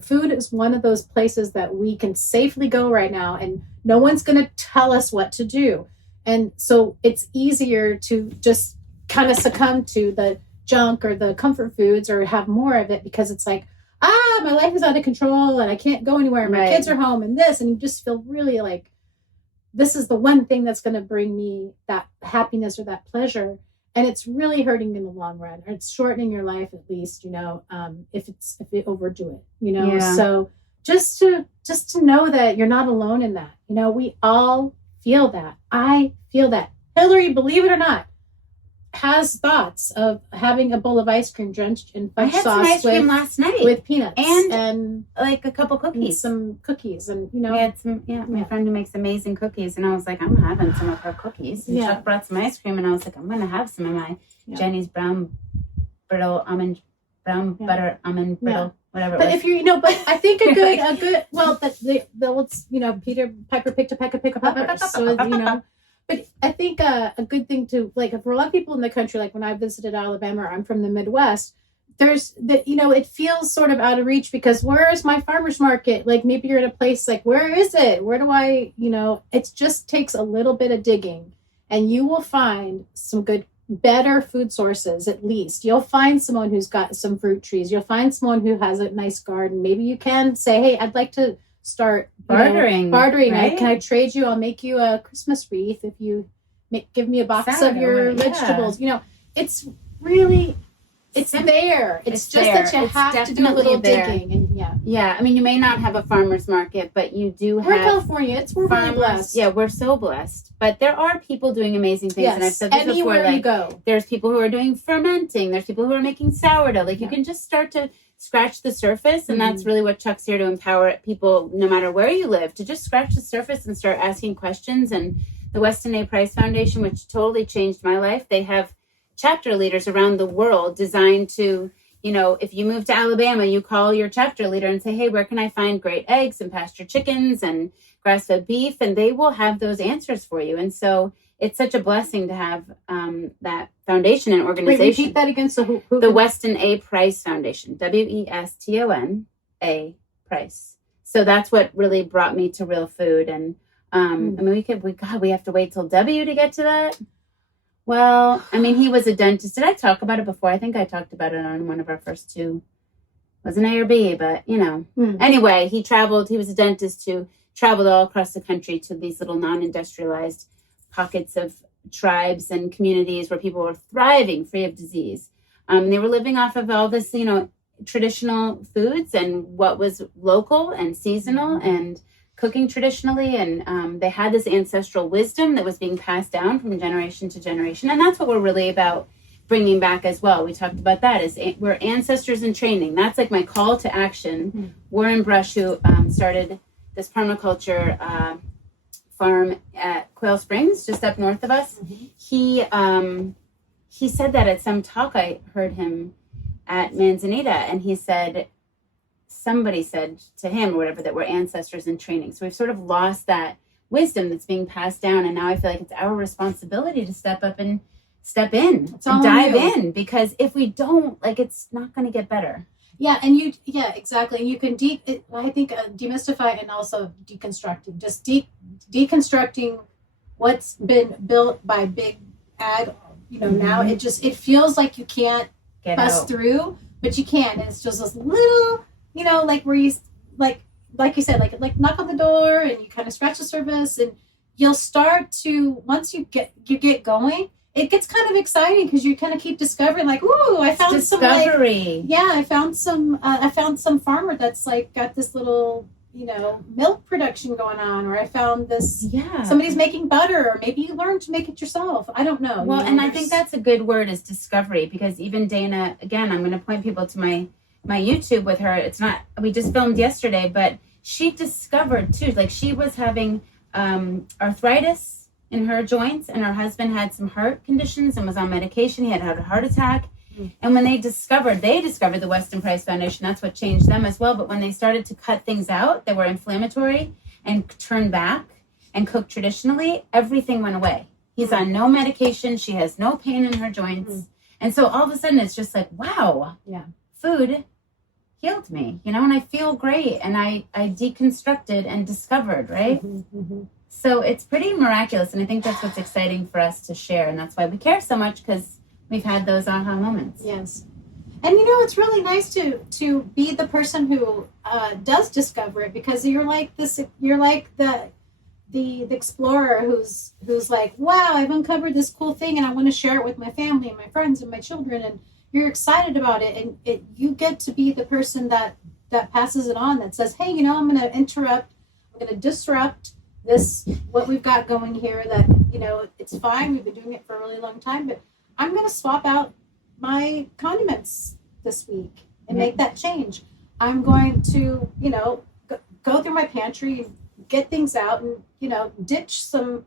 food is one of those places that we can safely go right now, and no one's going to tell us what to do. And so it's easier to just kind of succumb to the junk or the comfort foods or have more of it because it's like, my life is out of control and I can't go anywhere. My kids are home and this, and you just feel really like this is the one thing that's going to bring me that happiness or that pleasure. And it's really hurting in the long run, or it's shortening your life at least, if you overdo it, So just to know that you're not alone in that, we all feel that. I feel that. Hillary, believe it or not, has thoughts of having a bowl of ice cream drenched in I fudge had some sauce ice cream last night with peanuts and like a couple cookies. some cookies, and We had some, my friend who makes amazing cookies, and I was like, I'm having some of her cookies. And Chuck brought some ice cream, and I was like, I'm gonna have some of my Jenny's brown butter almond brittle, whatever. But if you but I think a good well the Peter Piper picked a peck of pickled peppers, so But I think a good thing to for a lot of people in the country, like when I visited Alabama, or I'm from the Midwest, there's it feels sort of out of reach because where is my farmer's market? Like maybe you're at a place like, where is it? Where do I, it just takes a little bit of digging and you will find some better food sources. At least you'll find someone who's got some fruit trees. You'll find someone who has a nice garden. Maybe you can say, hey, I'd like to start bartering. Right? Can I trade you? I'll make you a Christmas wreath if you give me a box of your vegetables. It's really, it's there. It's just there. That you have to do a little digging. And I mean, you may not have a farmer's market, but you do have. We're in California. We're really blessed. Yeah, we're so blessed. But there are people doing amazing things. Yes. And I've said this Anywhere before. You go. There's people who are doing fermenting. There's people who are making sourdough. You can just start to scratch the surface, and that's really what Chuck's here to empower people, no matter where you live, to just scratch the surface and start asking questions. And the Weston A. Price Foundation, which totally changed my life, they have chapter leaders around the world designed to, if you move to Alabama, you call your chapter leader and say, hey, where can I find great eggs and pasture chickens and grass-fed beef? And they will have those answers for you. And so it's such a blessing to have that foundation and organization. Wait, repeat that again. So who the Weston A. Price Foundation, Weston A. Price. So that's what really brought me to Real Food. And I mean, we have to wait till W to get to that. Well, I mean, he was a dentist. Did I talk about it before? I think I talked about it on one of our first two. It was an A or B, but Anyway, he traveled. He was a dentist who traveled all across the country to these little non-industrialized pockets of tribes and communities where people were thriving free of disease. They were living off of all this, traditional foods and what was local and seasonal and cooking traditionally. And they had this ancestral wisdom that was being passed down from generation to generation. And that's what we're really about bringing back as well. We talked about that as we're ancestors in training. That's like my call to action. Warren Brush, who started this permaculture farm at Quail Springs, just up north of us. He said that at some talk I heard him at Manzanita, and he said, somebody said to him or whatever that we're ancestors in training. So we've sort of lost that wisdom that's being passed down, and now I feel like it's our responsibility to step in and dive in, because if we don't, it's not going to get better. Yeah, and exactly. You can demystify and also deconstructing. Just deconstructing what's been built by big ag. Now it feels like you can't bust through, but you can. And it's just this little, where you like you said, like knock on the door and you kind of scratch the surface, and you'll start to, once you get going, it gets kind of exciting because you kind of keep discovering, ooh, I found discovery. I found some farmer that's got this little, milk production going on, or I found this, somebody's making butter, or maybe you learned to make it yourself. I don't know. Well, and I think that's a good word, is discovery, because even Dana, again, I'm going to point people to my YouTube with her. It's not, we just filmed yesterday, but she discovered too, she was having arthritis in her joints, and her husband had some heart conditions and was on medication. He had a heart attack. And when they discovered the Weston Price Foundation, that's what changed them as well. But when they started to cut things out that were inflammatory and turn back and cook traditionally, everything went away. He's on no medication. She has no pain in her joints. And so all of a sudden it's just wow, food healed me, and I feel great. And I deconstructed and discovered, right? So it's pretty miraculous. And I think that's what's exciting for us to share. And that's why we care so much, because we've had those aha moments. Yes. And it's really nice to be the person who does discover it, because you're like the explorer who's like, wow, I've uncovered this cool thing and I want to share it with my family and my friends and my children, and you're excited about it, and you get to be the person that passes it on, that says, hey, I'm going to disrupt this, what we've got going here, that, it's fine. We've been doing it for a really long time, but I'm going to swap out my condiments this week and make that change. I'm going to, go through my pantry, get things out, and ditch some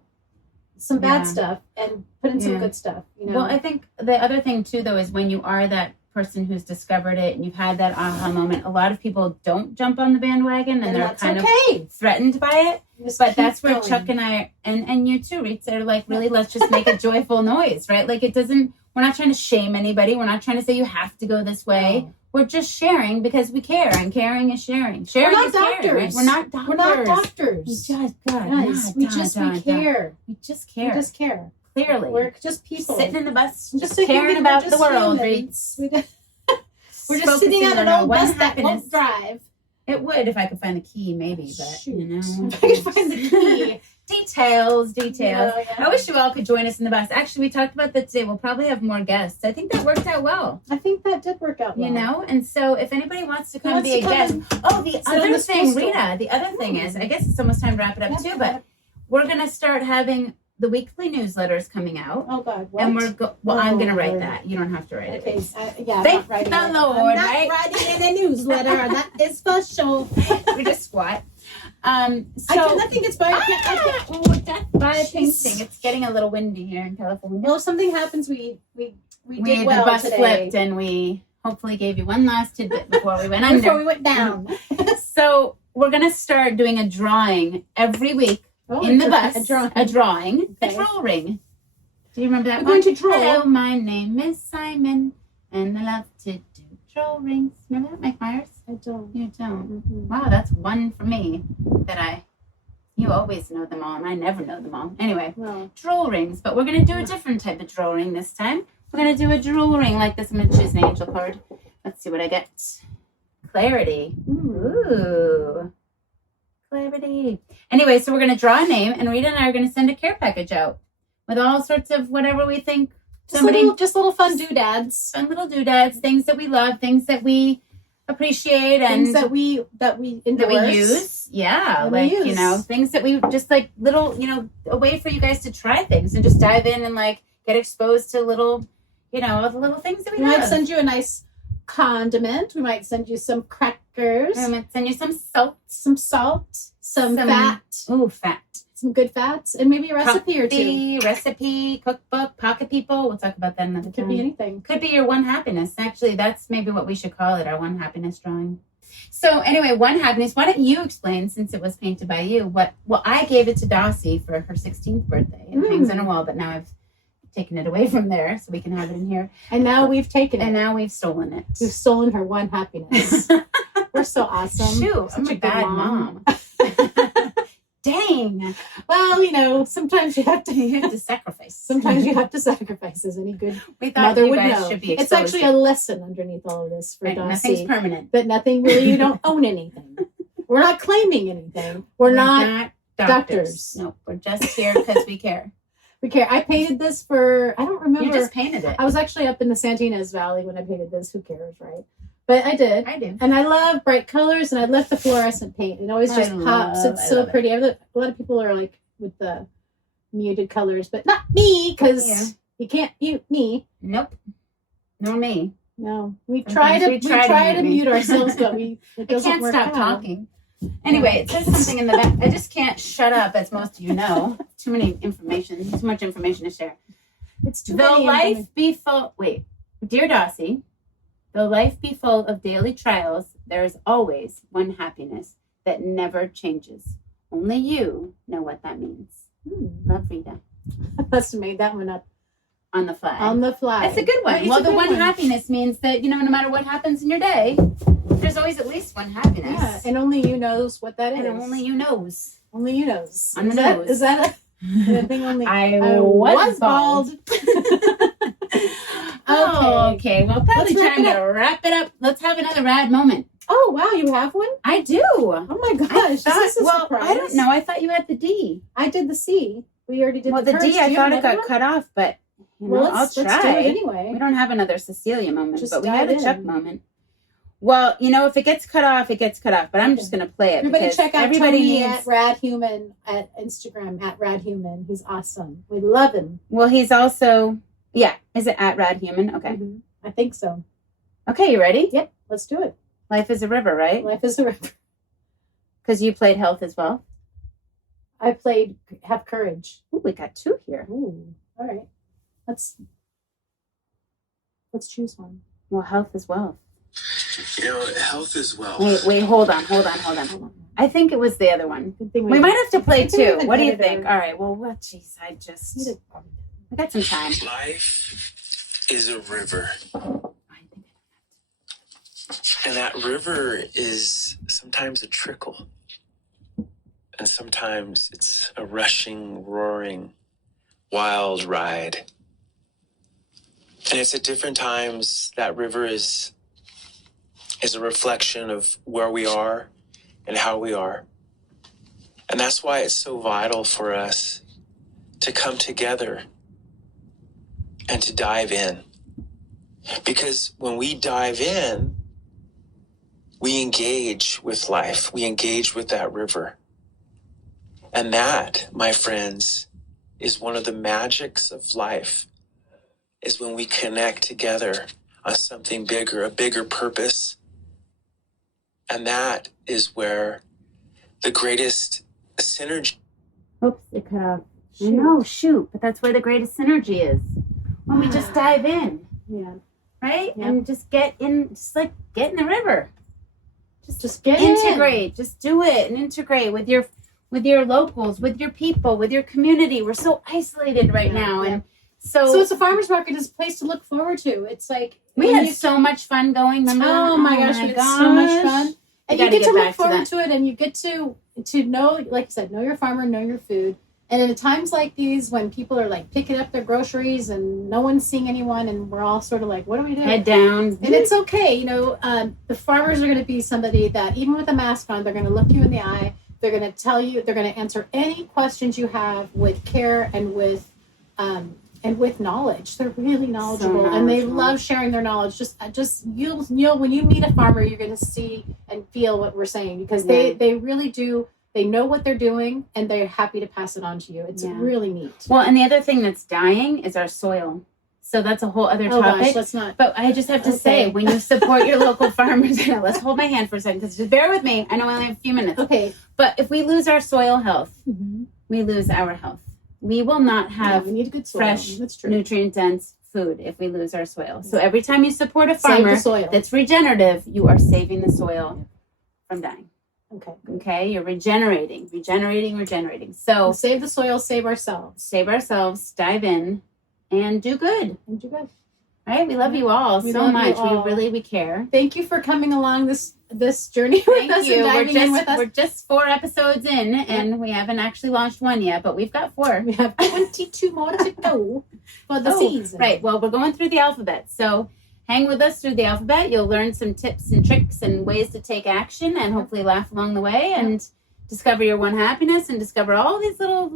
bad stuff and put in some good stuff. Well, I think the other thing too, though, is when you are that person who's discovered it and you've had that aha moment, a lot of people don't jump on the bandwagon and they're kind of threatened by it. But that's where Chuck and I and you too, Rita, are like, really, let's just make a joyful noise, right? Like we're not trying to shame anybody. We're not trying to say you have to go this way. No. We're just sharing because we care, and caring is sharing. Sharing we're not is doctors. Caring, right? We're not doctors. We're not doctors. We just, God, we care. We just care. We just care. Clearly. We're just people. Sitting in the bus, just caring about the world. We're just sitting on an old bus that won't drive. It would if I could find the key, maybe, but if I could find the key. Details. Yeah. I wish you all could join us in the bus. Actually, we talked about that today. We'll probably have more guests. I think that worked out well. I think that did work out well. And so if anybody wants to come be a guest. The other thing, Rita, the other thing is, I guess it's almost time to wrap it up too, but we're going to start having the weekly newsletters coming out. Oh, God. What? And I'm going to write that. You don't have to write it. Okay. Thank the Lord, I'm not writing in a newsletter. That is special. We just squat. I think it's by a painting. It's getting a little windy here in California. Well, if something happens, we did The well bus today. flipped, and we hopefully gave you one last tidbit before we went under. Before we went down. So we're going to start doing a drawing every week in the bus. A drawing. Okay. A draw ring. Do you remember that? We're going to draw. Hello, my name is Simon, and I love to do draw rings. Remember that, Mike Myers? I don't. You don't? Mm-hmm. Wow, that's one for me you always know them all, and I never know them all. Anyway, drool rings, but we're going to do a different type of drool ring this time. We're going to do a drool ring like this. I'm going to choose an angel card. Let's see what I get. Clarity. Ooh. Clarity. Anyway, so we're going to draw a name, and Rita and I are going to send a care package out with all sorts of whatever we think. Just little fun doodads. Fun little doodads, things that we love, things that we appreciate, and things that we endorse. That we use. Yeah, things that we just like little, a way for you guys to try things and just dive in and like get exposed to little, all the little things that we might send you a nice condiment. We might send you some crackers. We might send you some salt, some fat. Ooh, fat. Some good fats, and maybe a recipe or two. Recipe, cookbook, pocket people. We'll talk about that another time. Could be anything. Could be your one happiness. Actually, that's maybe what we should call it, our one happiness drawing. So anyway, one happiness. Why don't you explain, since it was painted by you, well, I gave it to Dossie for her 16th birthday. It hangs on her wall, but now I've taken it away from there so we can have it in here. And now we've taken it. And now we've stolen it. We've stolen her one happiness. We're so awesome. Shoot, I'm a bad mom. Dang. Well, sometimes you have to sacrifice. Sometimes you have to sacrifice, as any good we thought mother you would guys know. Should be it's actually a lesson underneath all of this for Dossie. Nothing's permanent. But nothing really, you don't own anything. We're not claiming anything. We're not doctors. No, we're just here because we care. We care. I painted this I don't remember. You just painted it. I was actually up in the Santinas Valley when I painted this. Who cares, right? But I did. I do. And I love bright colors, and I love the fluorescent paint. It always just pops. It's so pretty. A lot of people are like with the muted colors, but not me, because you can't mute me. Nope. Nor me. No. We try to mute ourselves, but it doesn't can't work stop out. talking. Anyway, it says something in the back. I just can't shut up, as most of you know. Too much information to share. It's too Though life be full. Wait, dear Dossie. Though life be full of daily trials, there is always one happiness that never changes. Only you know what that means. Love, Rita. I must have made that one up. On the fly. On the fly. That's a good one. Well, the one happiness means that, no matter what happens in your day, there's always at least one happiness. Yeah, and only you knows what that is. And only you knows. Only you knows. On the nose. Is that a thing only? I was bald. Okay. Well, probably time to wrap it up. Let's have another rad moment. Oh, wow. You have one? I do. Oh, my gosh. Is this a surprise? I don't know. I thought you had the D. I did the C. We already did the first. D. I thought it got cut off, but let's I'll try. Let's do it anyway. We don't have another Cecilia moment, but we dive have a Chuck moment. Well, if it gets cut off, it gets cut off. But I'm just going to play it. Everybody check out Tony at Radhuman at Instagram, at Radhuman. He's awesome. We love him. Well, he's also Yeah. Is it at Rad Human? Okay. Mhm. I think so. Okay, you ready? Yep, let's do it. Life is a river, right? Life is a river. Because you played health as well. I played Have Courage. Ooh, we got 2 here. Ooh, all right. Let's choose one. Well, health is wealth. Health is wealth. Wait, hold on. I think it was the other one. Good thing We might have to play Good thing we 2. have an What do you editor. think? All right. Well, what? Jeez, I got some time. Life is a river. And that river is sometimes a trickle. And sometimes it's a rushing, roaring, wild ride. And it's at different times that river is a reflection of where we are and how we are. And that's why it's so vital for us to come together and to dive in. Because when we dive in, we engage with life. We engage with that river. And that, my friends, is one of the magics of life, is when we connect together on something bigger, a bigger purpose. And that is where the greatest synergy. Oops, it cut off. No, shoot. But that's where the greatest synergy is. When we just dive in, Yeah. right? Yeah. And just get in the river. Just get Integrate. Just do it and integrate with your locals, with your people, with your community. We're so isolated right now. And So it's a farmer's market is a place to look forward to. It's like we had so much fun going. Remember? Oh my gosh, we had so much fun. And you get to look forward to it, and you get to know, like you said, know your farmer, know your food. And in times like these, when people are like picking up their groceries and no one's seeing anyone, and we're all sort of like, what do we do? Head down. And it's okay. The farmers are going to be somebody that, even with a mask on, they're going to look you in the eye. They're going to tell you, they're going to answer any questions you have with care and with knowledge. They're really knowledgeable, and they love sharing their knowledge. Just you'll when you meet a farmer, you're going to see and feel what we're saying, because they really do. They know what they're doing, and they're happy to pass it on to you. It's really neat. Well, and the other thing that's dying is our soil. So that's a whole other topic. Gosh, let's not. But I just have to say, when you support your local farmers, let's hold my hand for a second, because just bear with me. I know I only have a few minutes. Okay. But if we lose our soil health, Mm-hmm. we lose our health. We will not have we need a good soil. fresh, That's true. nutrient-dense food if we lose our soil. So every time you support a Save farmer the soil. that's regenerative, you are saving the soil from dying. Okay. Okay? You're regenerating. So Save the soil, save ourselves. save ourselves, dive in, and do good. And do good. Right? We love you all We so love you much. all. We care. Thank you for coming along this journey with Thank us you. and diving in with us. We're just 4 episodes in, and we haven't actually launched 1 yet, but we've got 4. We have 22 more to go for the season. Right. Well, we're going through the alphabet. So hang with us through the alphabet. You'll learn some tips and tricks and ways to take action, and hopefully laugh along the way, and discover your one happiness, and discover all these little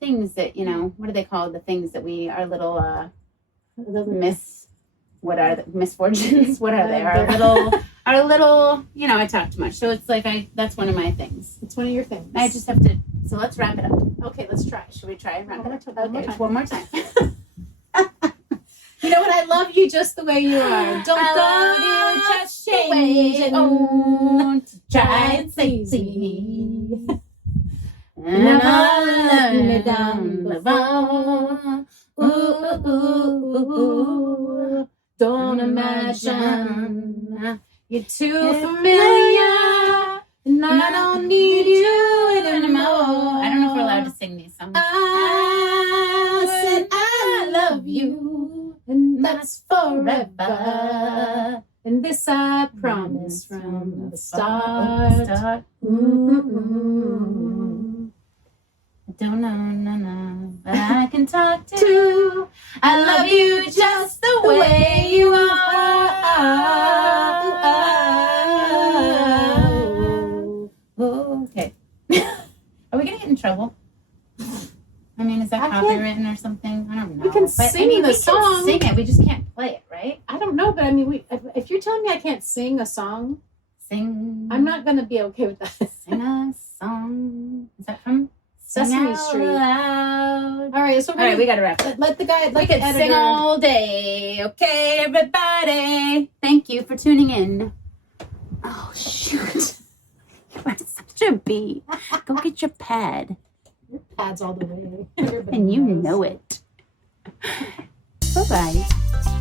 things that, what are they called? The things that we are little misfortunes? What are they? Our little, I talk too much. So it's that's one of my things. It's one of your things. I just have to, so let's wrap it up. Okay, let's try. Should we try and wrap it up? One more Okay, time. one more time. You know what? I love you just the way you are. Don't go just change and try and please me. And I'll let me down before. Ooh, Don't imagine you're too familiar, and I don't need you anymore. I don't know if we're allowed to sing these songs. I said I love you, and that's forever. And this I promise from the start. I don't know, but I can talk to. I love you just the way you are. Okay. Are we gonna get in trouble? I mean, is that copywritten or something? I don't know. We can sing the song. We can sing it. We just can't play it, right? I don't know, but I mean, if you're telling me I can't sing a song, Sing. I'm not going to be okay with that. Sing a song. Is that from Sesame Out Street. loud. All right, so All right, we got to wrap it. let the guy. We Let could the sing editor. all day. Okay, everybody. Thank you for tuning in. Oh, shoot. You are such a bee. Go get your pad. Your pad's all the way. Everybody And you knows. know it. Bye-bye.